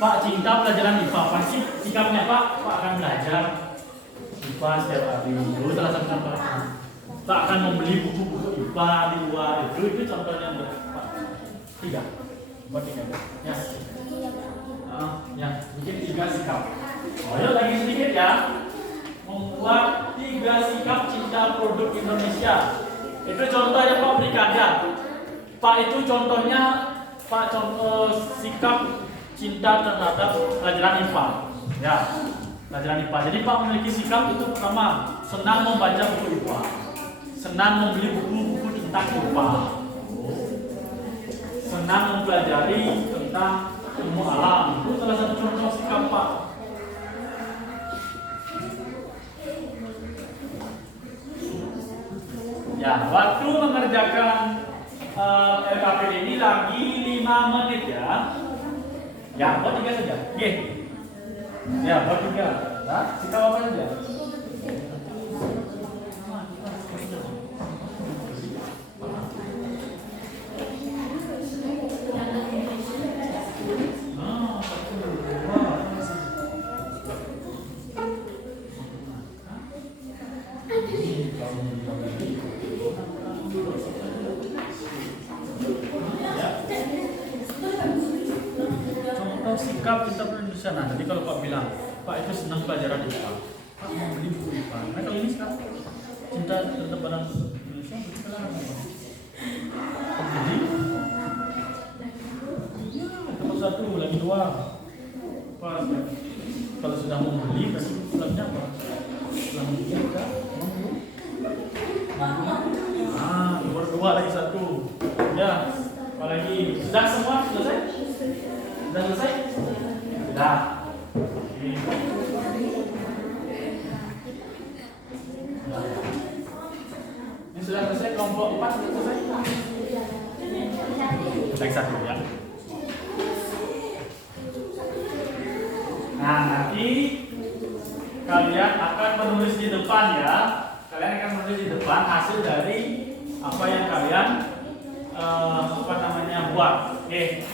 Pak cinta pelajaran IPA, pasti sikapnya Pak akan belajar IPA setiap hari. Dulu salah satu contoh. Pak akan membeli buku-buku IPA di luar, itu contohnya Pak. 3. Buat 3 ya. Ya, bikin 3 sikap. Oh, yuk lagi sedikit ya. Membuat 3 sikap cinta produk Indonesia. Itu contohnya Pak berikan ya. Pak itu contohnya contoh sikap cinta terhadap pelajaran IPA. Ya, pelajaran IPA. Jadi Pak memiliki sikap itu pertama, senang membaca buku IPA. Senang membeli buku-buku tentang IPA. Senang mempelajari tentang ilmu alam. Itu salah satu contoh sikap Pak. Ya, waktu mengerjakan LKPD ini lagi 5 menit ya. Ya, buat 3 saja. Oke. Ya, buat 3. Nah, sikap apa saja? Sikap cinta Indonesia. Nah, jadi kalau Pak bilang, Pak itu senang pelajaran IPA, Pak mau beli buku IPA. Nah, kalau ini sekarang cinta terhadap barang Indonesia, berarti kalian apa? Jadi, nomor 1 lagi 2. Pak, kalau sudah mau beli, berarti pulangnya apa? Pulang beli enggak? Nomor 2 lagi 1. Ya, apalagi sudah semua selesai? Sudah selesai? Sudah. Ini sudah selesai, kelompok 4 sudah selesai? Lagi 1 ya. Nah, nanti kalian akan menulis di depan ya. Kalian akan menulis di depan hasil dari apa yang kalian buat. Oke.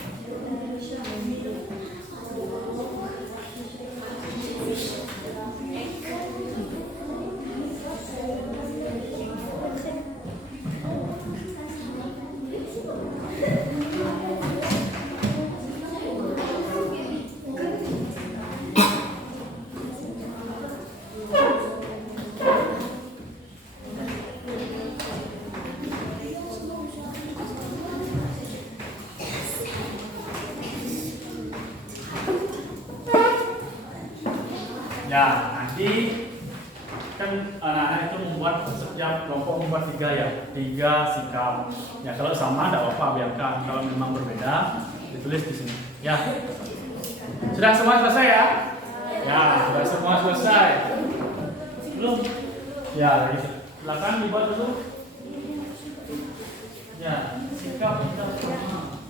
Ya, nanti kan anak-anak itu membuat setiap kelompok membuat 3 ya, 3 sikap. Ya kalau sama tidak apa-apa, biarkan. Kalau memang berbeda ditulis di sini. Ya, sudah semua selesai ya? Ya, sudah semua selesai. Belum? Ya, silakan dibuat dulu. Ya, sikap kita sama.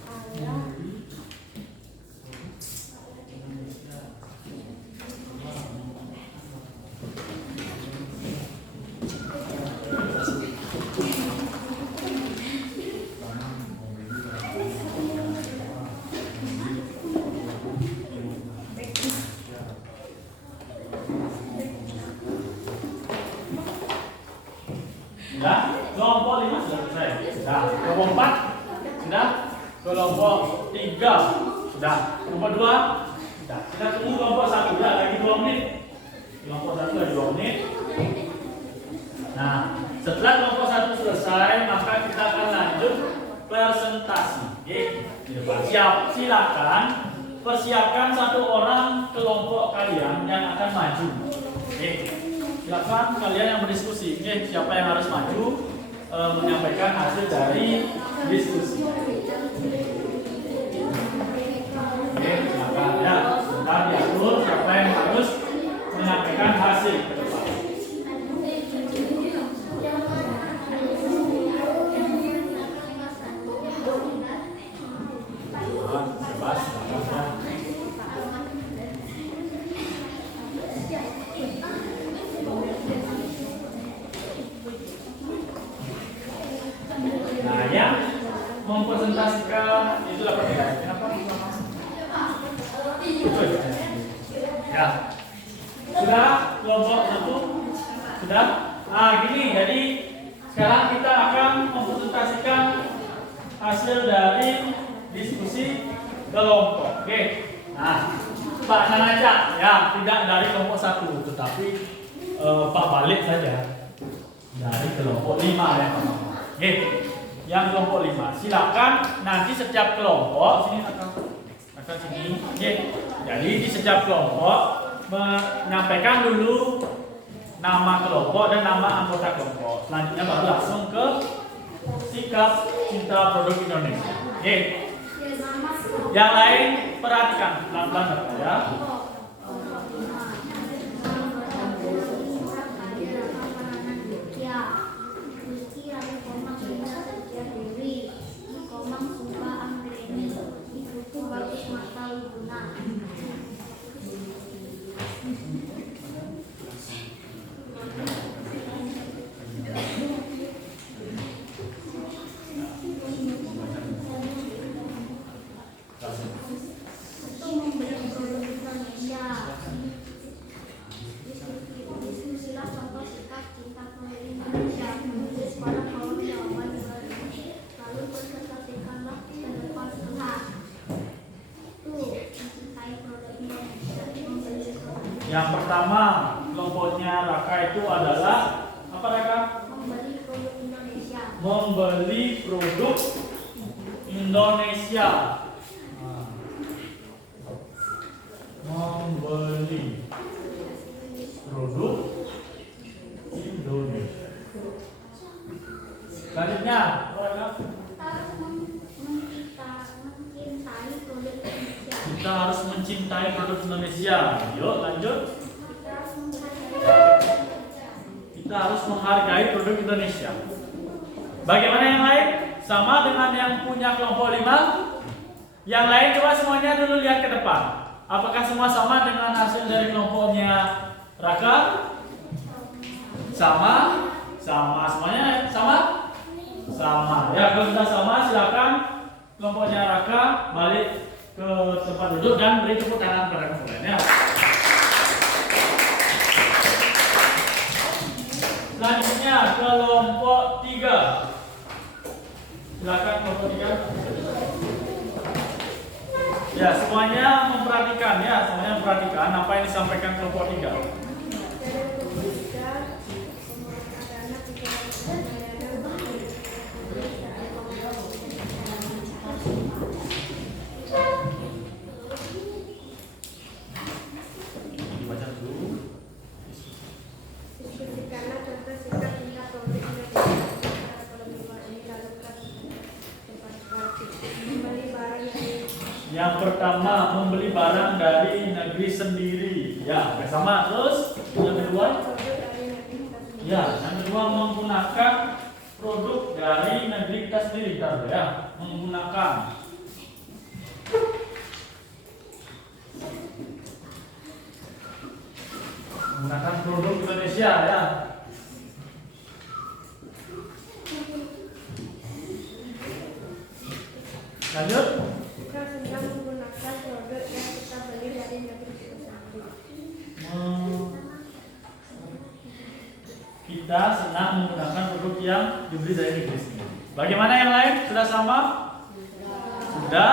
Ya, kelompok 5 sudah selesai. Nah, kelompok 4 sudah, kelompok 3 Sudah. Kelompok 2. Sudah. Kita tunggu kelompok 1 ya, lagi 2 menit. Kelompok 1 lagi 2 menit. Nah, setelah kelompok 1 selesai, maka kita akan lanjut presentasi. Oke. Siap, silakan persiapkan 1 orang kelompok kalian yang akan maju. Oke. Silakan kalian yang berdiskusi. Oke, siapa yang harus maju menyampaikan hasil dari diskusi. Oke, silakan ya. Sudah diatur siapa yang harus menyampaikan hasil ke depan. Bebas, ya. Nah, yang mempresentasikan itu dapat dikasih apa? Ya. Sudah kelompok 1? Sudah? Nah, gini. Jadi sekarang kita akan mempresentasikan hasil dari diskusi kelompok. Oke. Nah, Pak Nanaca ya, tidak dari kelompok 1, tetapi Pak balik saja dari kelompok 5 ya. Oke. Yang kelompok 5. Silakan nanti setiap kelompok sini akan sini. Oke. Jadi di setiap kelompok menyampaikan dulu nama kelompok dan nama anggota kelompok. Selanjutnya baru langsung ke sikap cinta produk Indonesia. Oke. Yang lain perhatikan pelan-pelan ya. Yang pertama kelompoknya Raka itu adalah apa Raka? Membeli produk Indonesia. Membeli produk Indonesia. Membeli produk Indonesia. Selanjutnya apa Raka? Kita harus mencintai produk Indonesia. Yuk lanjut. Kita harus menghargai produk Indonesia. Bagaimana yang lain? Sama dengan yang punya kelompok 5? Yang lain coba semuanya dulu lihat ke depan. Apakah semua sama dengan hasil dari kelompoknya Raka? Sama? Sama semuanya? Sama? Sama. Ya, kalau sudah sama silakan kelompoknya Raka balik ke tempat duduk dan beri tepuk tangan kepada kemudiannya. Selanjutnya kelompok 3. Silakan kelompok 3. Ya, semuanya memperhatikan ya, semuanya memperhatikan apa yang disampaikan kelompok 3. Yang pertama, membeli barang dari negeri sendiri. Ya, sama. Terus yang kedua, ya, yang kedua menggunakan produk dari negeri kita sendiri. Ya, menggunakan. Menggunakan produk Indonesia ya. Lanjut. Kita sedang menggunakan produk yang kita beli dari negeri sendiri. Kita senang menggunakan produk yang dibeli dari negeri sendiri. Bagaimana yang lain? Sudah sama? Sudah?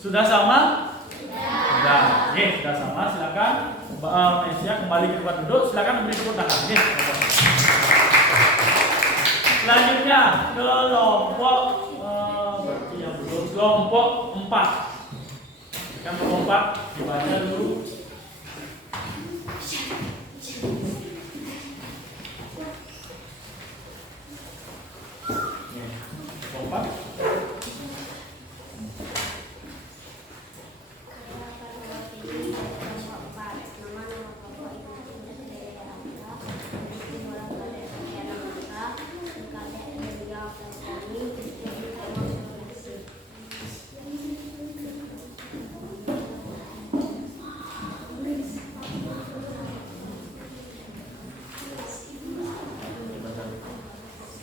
Sudah sama? Sudah. Oke, sudah sama. Silakan Mbak Mesia kembali ke tempat duduk. Silakan beri tepuk tangan. Oke. Selanjutnya kelompok berarti yang belum kelompok 4. Kan kelompok 4 dibaca dulu. Kelompok 4.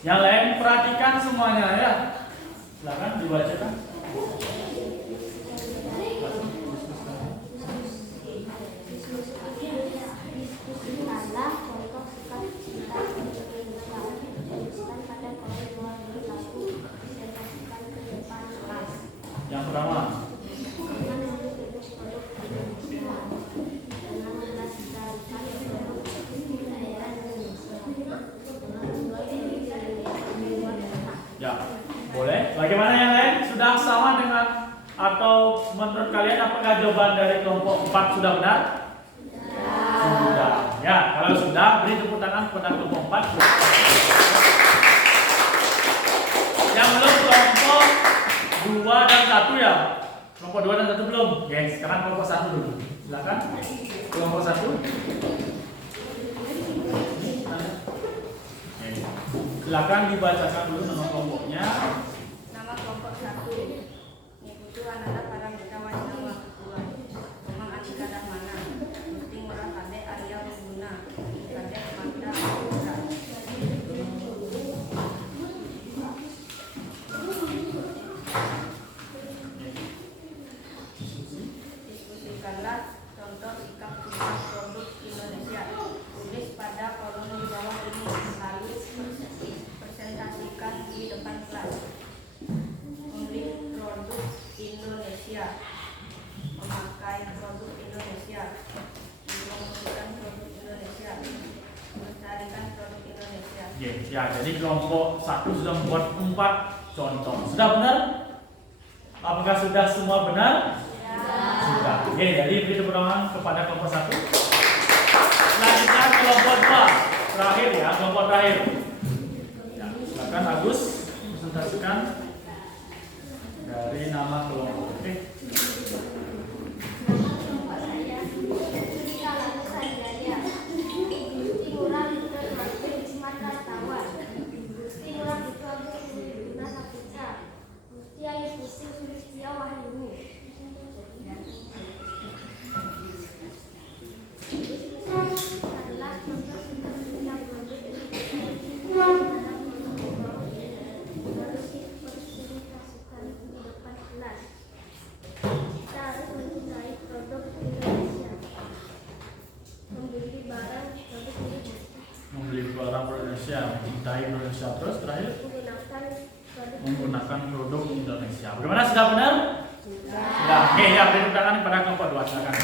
Yang lain perhatikan semuanya ya. Silakan dibacakan. Yang pertama. Ya, boleh. Bagaimana yang lain? Sudah sama dengan atau menurut kalian apakah jawaban dari kelompok 4 sudah benar? Sudah. Ya, kalau sudah beri tepuk tangan kepada kelompok 4. Yang belum kelompok 2 dan 1 ya. Kelompok 2 dan 1 belum. Oke, sekarang kelompok 1 dulu. Silakan. Kelompok 1. Silakan dibacakan dulu nama kelompoknya. Nama kelompok 1 Niputu adalah para Medawan nama kedua Tomang Atika Dahmana Musti Murah Kadek Arya Mengguna Kadek Magda Putra. Diskusikanlah contoh sikap produk Indonesia. Tulis pada kolom di bawah ini lalu presentasikan di depan kelas. Membeli produk Indonesia, memakai produk Indonesia, mempromosikan produk Indonesia, melestarikan produk Indonesia. Ya, jadi kelompok 1 sudah membuat 4 contoh. Sudah benar? Apakah sudah semua benar? Sudah. Oke, jadi beri tepuk tangan kepada kelompok 1. Selanjutnya kelompok 2. Terakhir ya, kelompok terakhir. Ya, silakan Agus presentasikan dari nama kelompok. Oke. Membeli barang Indonesia, mencintai Indonesia, terus terakhir menggunakan produk Indonesia. Bagaimana, sudah benar? Sudah. Oke, ya, beri tepuk tangan kepada kelompok 2. Silakan.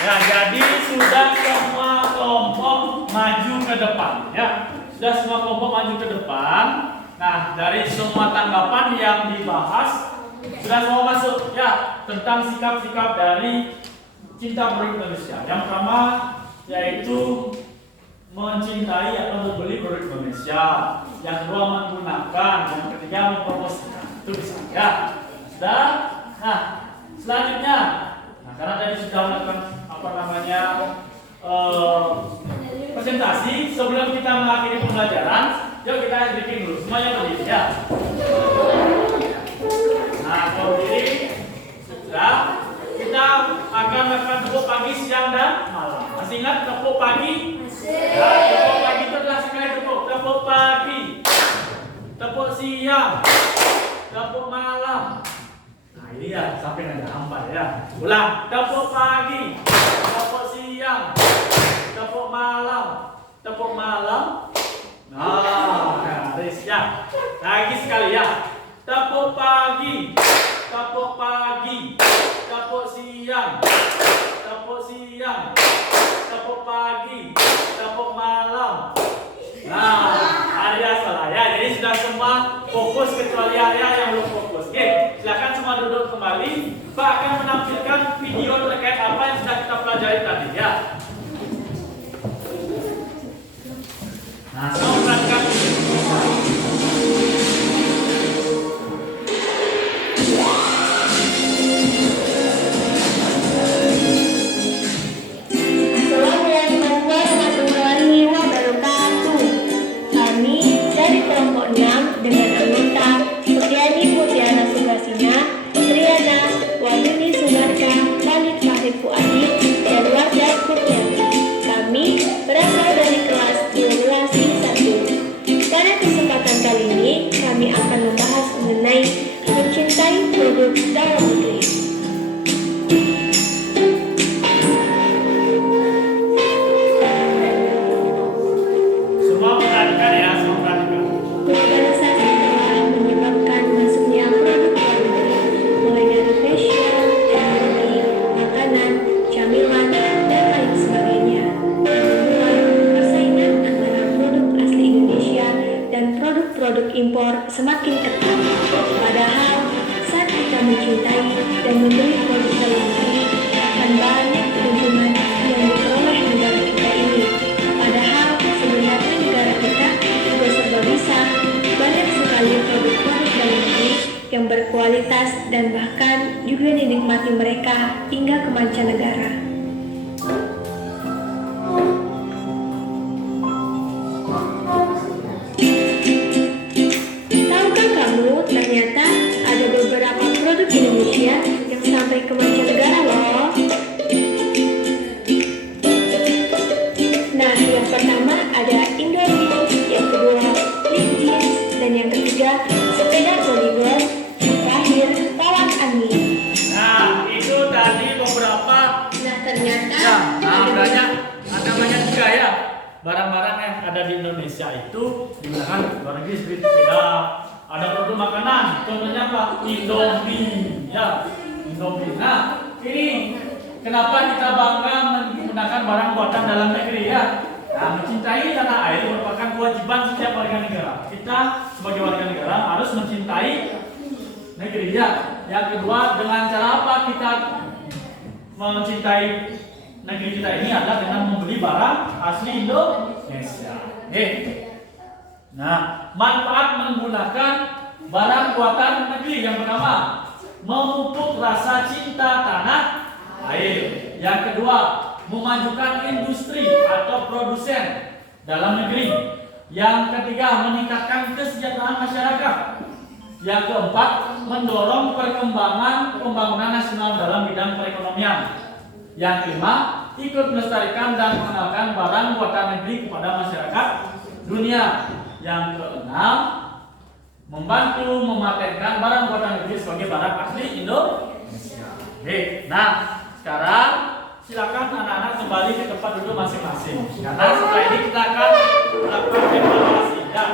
Ya, jadi sudah semua kelompok maju ke depan. Ya, sudah semua kelompok maju ke depan. Nah, dari semua tanggapan yang dibahas sudah semua masuk ya tentang sikap-sikap dari cinta produk Indonesia. Yang pertama yaitu mencintai atau membeli produk Indonesia. Yang kedua menggunakan. Yang ketiga mempromosikan. Itu bisa ya. Sudah. Nah, selanjutnya, karena tadi sudah melakukan presentasi, sebelum kita mengakhiri pembelajaran, yuk kita briefing dulu. Semuanya berdiri ya. Nah, kalau berdiri sudah. Kita akan melakukan tepuk pagi, siang, dan malam. Masih ingat tepuk pagi? Ya, tepuk pagi itu adalah sekali tepuk pagi, tepuk siang, tepuk malam. Nah ini ya, sampai ada hamba ya. Ulang, tepuk pagi, tepuk siang, tepuk malam, tepuk malam. Nah, garis ya. Lagi sekali ya. Tepuk pagi, tepuk pagi, tepuk siang, tepuk siang, tepuk pagi, tepuk malam. Nah, ada salah ya. Jadi sudah semua fokus kecuali area yang belum fokus. Oke, silakan semua duduk kembali. Pak akan menampilkan video terkait apa yang sudah kita pelajari tadi ya. Nah, semua perhatikan. Assalamualaikum warahmatullahi wabarakatuh. Kami dari kelompok 6 dengan anggota Suryani Putiana Sugasina, Triana, Waduni Sunarka, Khalid Fahri Fuadi, dan warga Kurniati. Kami berasal dari kelas 12I1. Pada kesempatan kali ini, kami akan membahas mengenai mencintai produk dalam negeri. Semua perhatikan ya, semua perhatikan. Globalisasi telah menyebabkan masuknya produk luar negeri, mulai dari fashion, teknologi, makanan, camilan, dan lain sebagainya, yang membuat persaingan antara produk asli Indonesia dan produk-produk impor semakin ketat. Padahal, saat kita mencintai dan membeli produk dalam negeri, akan banyak keuntungan yang diperoleh negara kita ini. Padahal, sebenarnya negara kita juga serba bisa. Banyak sekali produk-produk dalam negeri yang berkualitas dan bahkan juga dinikmati mereka hingga ke mancanegara. Tahukah kamu ternyata ada beberapa produk Indonesia yang sampai ke mancanegara loh? Nah, yang pertama ada Indomie, yang kedua Lip Jeans, dan yang ketiga sepeda Polygon, yang terakhir Tawak Angin. Nah, itu tadi beberapa Nah, ternyata ya, ada ada banyak juga ya barang-barang yang ada di Indonesia itu digunakan di luar negeri seperti sepeda. Ada produk makanan, contohnya apa? Indomie, ya, Indomie. Nah, ini kenapa kita bangga menggunakan barang buatan dalam negeri ya? Nah, mencintai tanah air merupakan kewajiban setiap warga negara. Kita sebagai warga negara harus mencintai negeri ya. Yang kedua, dengan cara apa kita mencintai negeri kita ini adalah dengan membeli barang asli Indonesia. Oke. Nah, manfaat menggunakan barang buatan negeri yang pertama, memupuk rasa cinta tanah air. Yang kedua, memajukan industri atau produsen dalam negeri. Yang ketiga, meningkatkan kesejahteraan masyarakat. Yang keempat, mendorong pembangunan nasional dalam bidang perekonomian. Yang kelima, ikut melestarikan dan mengenalkan barang buatan negeri kepada masyarakat dunia. Yang keenam, membantu mematenkan barang buatan negeri sebagai barang asli Indonesia. Oke, nah sekarang silakan anak-anak kembali ke tempat duduk masing-masing. Karena setelah ini kita akan melakukan evaluasi. Ya.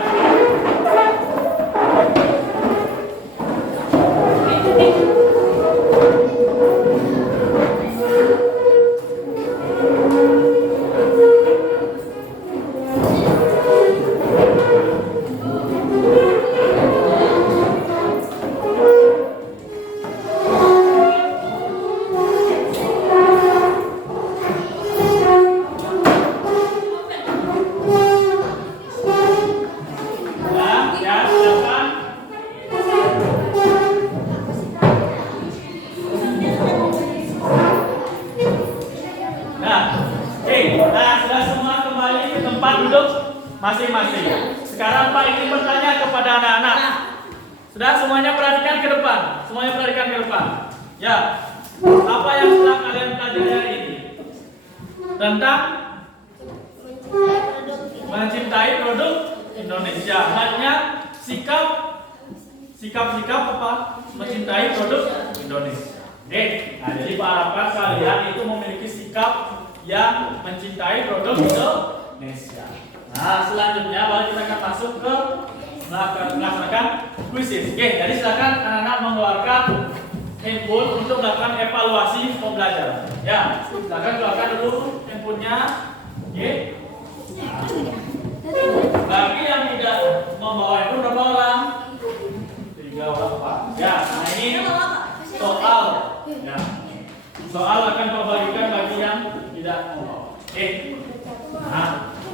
Masing-masing. Sekarang Pak ingin bertanya kepada anak-anak. Sudah semuanya perhatikan ke depan. Semuanya perhatikan ke depan. Ya. Apa yang sudah kalian pelajari hari ini? Tentang mencintai produk Indonesia. Hanya sikap apa? Mencintai produk Indonesia. Oke. Nah, jadi Pak harapkan kalian itu memiliki sikap yang mencintai produk Indonesia. Nah, selanjutnya baru kita akan masuk ke melaksanakan kuisis. Oke, jadi silakan anak-anak mengeluarkan handphone untuk melakukan evaluasi pembelajaran. Ya, silakan keluarkan dulu handphonenya. Oke. Bagi yang tidak membawa handphone berapa orang? 3 orang, Pak. Ya, nah ini soal. Ya. Soal akan pembagikan bagi yang tidak membawa. Oke. Nah,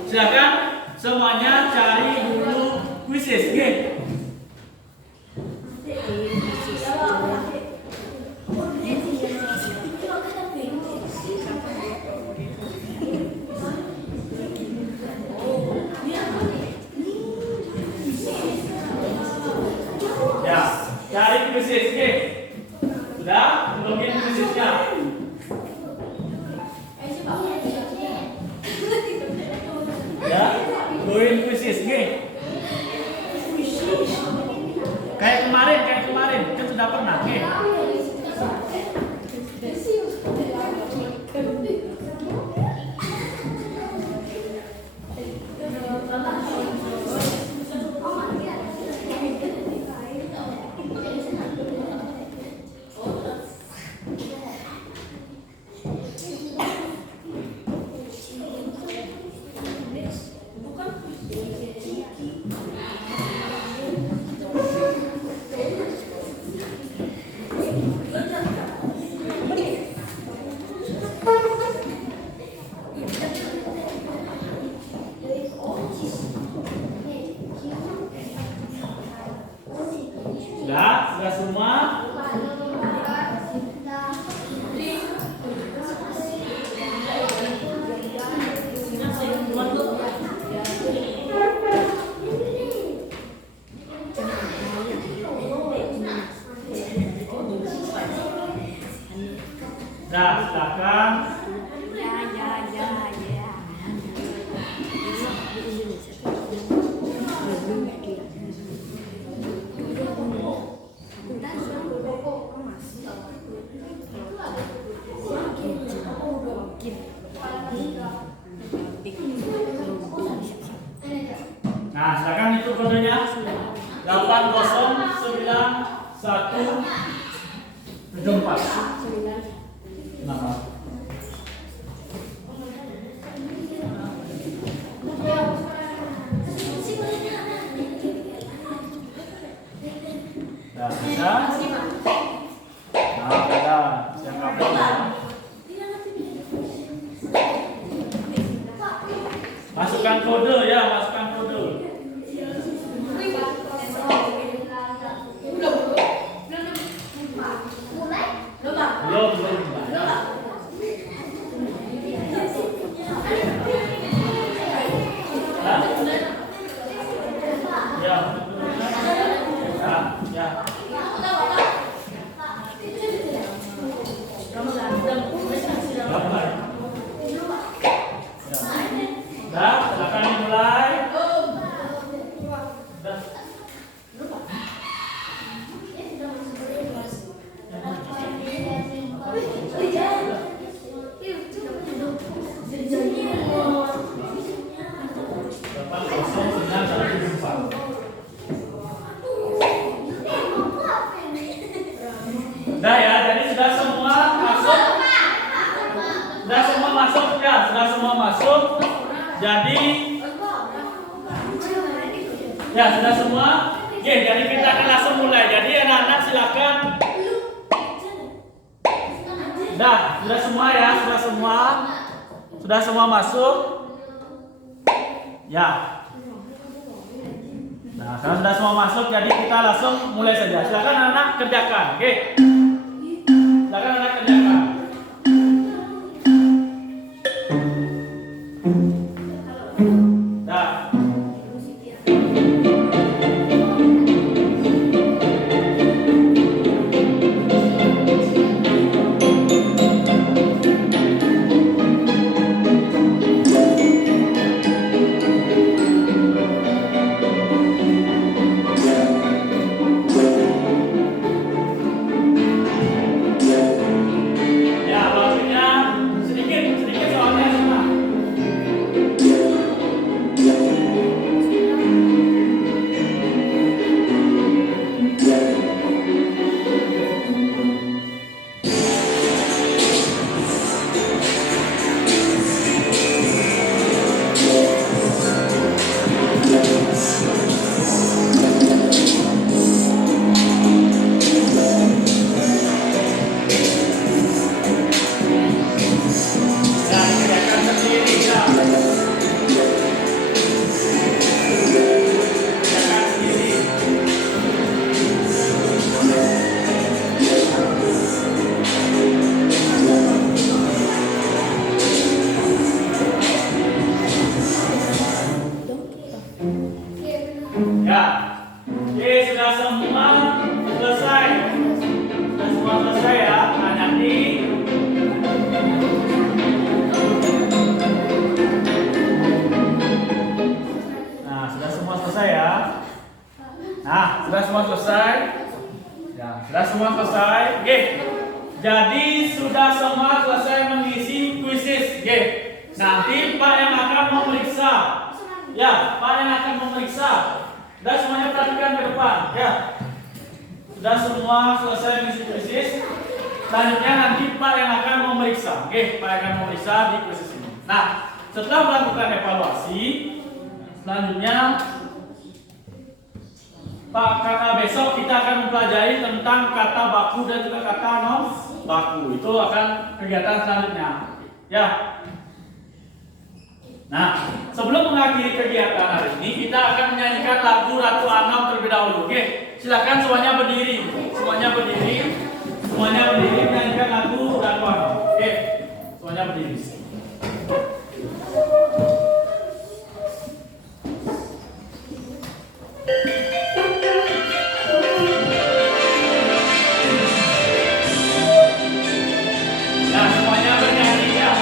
silakan semuanya cari dulu kuisis. Oke. Ya, cari kuisis. Oke. Sudah? Login kuisisnya. Ya, join kuisis. Oke. Kayak kemarin, kan sudah pernah. Oke. Sudah semua? Nah, silakan. Nah, silakan itu kodenya 8091747. Nah. Nah, bisa. Nah, ada yang kabel ya. Masukkan kode ya, masukkan kode. Belum. Silakan dimulai. Sudah ya, jadi sudah semua masuk. Sudah semua masuk. Jadi ya sudah semua. Oke, jadi kita akan langsung mulai. Jadi anak-anak silakan. Sudah semua ya, sudah semua masuk. Ya. Nah, kalau sudah semua masuk, jadi kita langsung mulai saja. Silakan anak-anak kerjakan. Oke. Silakan anak kerjakan. semua selesai? Ya, sudah semua selesai. Oke. Jadi sudah semua selesai mengisi kuisis. Oke. Nanti Pak yang akan memeriksa. Ya, Pak yang akan memeriksa. Sudah semuanya perhatikan ke depan. Ya. Sudah semua selesai mengisi kuisis. Selanjutnya nanti Pak yang akan memeriksa. Oke, Pak yang akan memeriksa di kuisis ini. Nah, setelah melakukan evaluasi, selanjutnya Pak, karena besok kita akan mempelajari tentang kata baku dan juga kata non baku. Itu akan kegiatan selanjutnya. Ya. Nah, sebelum mengakhiri kegiatan hari ini, kita akan menyanyikan lagu Ratu Anam terlebih dahulu. Oke, silakan semuanya berdiri. Semuanya berdiri. Semuanya berdiri menyanyikan lagu Ratu Anam. Oke, semuanya berdiri. Nah, semuanya bernyanyi ya.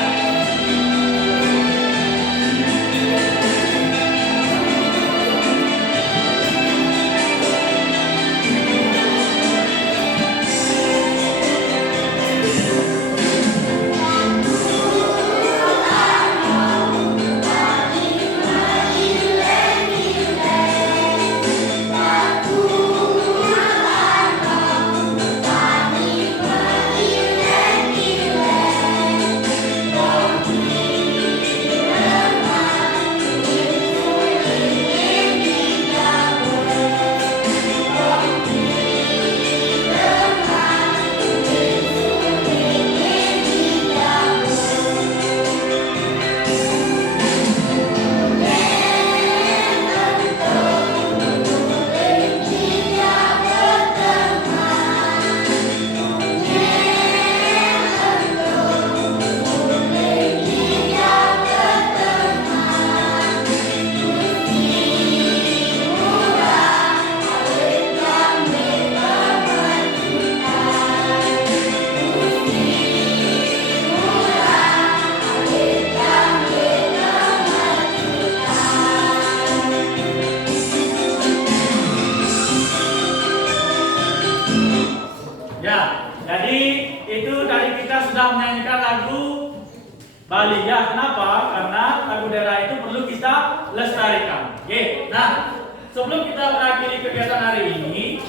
Bali ya. Kenapa? Karena lagu daerah itu perlu kita lestarikan. Oke. Nah, sebelum kita mengakhiri kegiatan hari ini,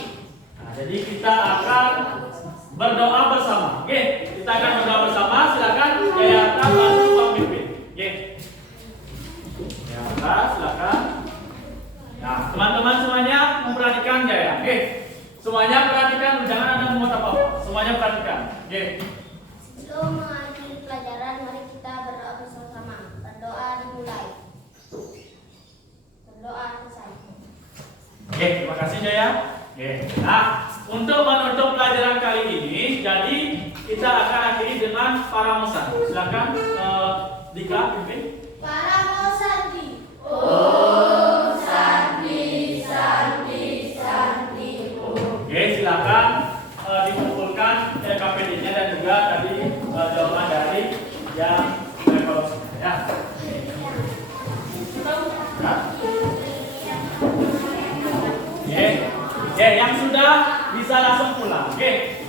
jadi kita akan berdoa bersama. Oke. Kita akan berdoa bersama. Silakan Jayata bantu pemimpin. Oke. Jayata, silakan. Nah, teman-teman semuanya memperhatikan Jaya. Oke. Semuanya perhatikan, jangan ada membuat apa-apa. Semuanya perhatikan. Oke. Sebelum mengakhiri pelajaran, mari kita berdoa bersama-sama. Berdoa dimulai. Berdoa selesai. Oke, terima kasih Jaya. Oke. Nah, untuk menutup pelajaran kali ini, jadi kita akan akhiri dengan paramosan. Silakan Dika pimpin. Paramosanti. Oke, silakan dikumpulkan KPD-nya dan juga tadi jawaban dari yang evaluasinya ya. Oke, yang sudah bisa langsung pulang. Oke.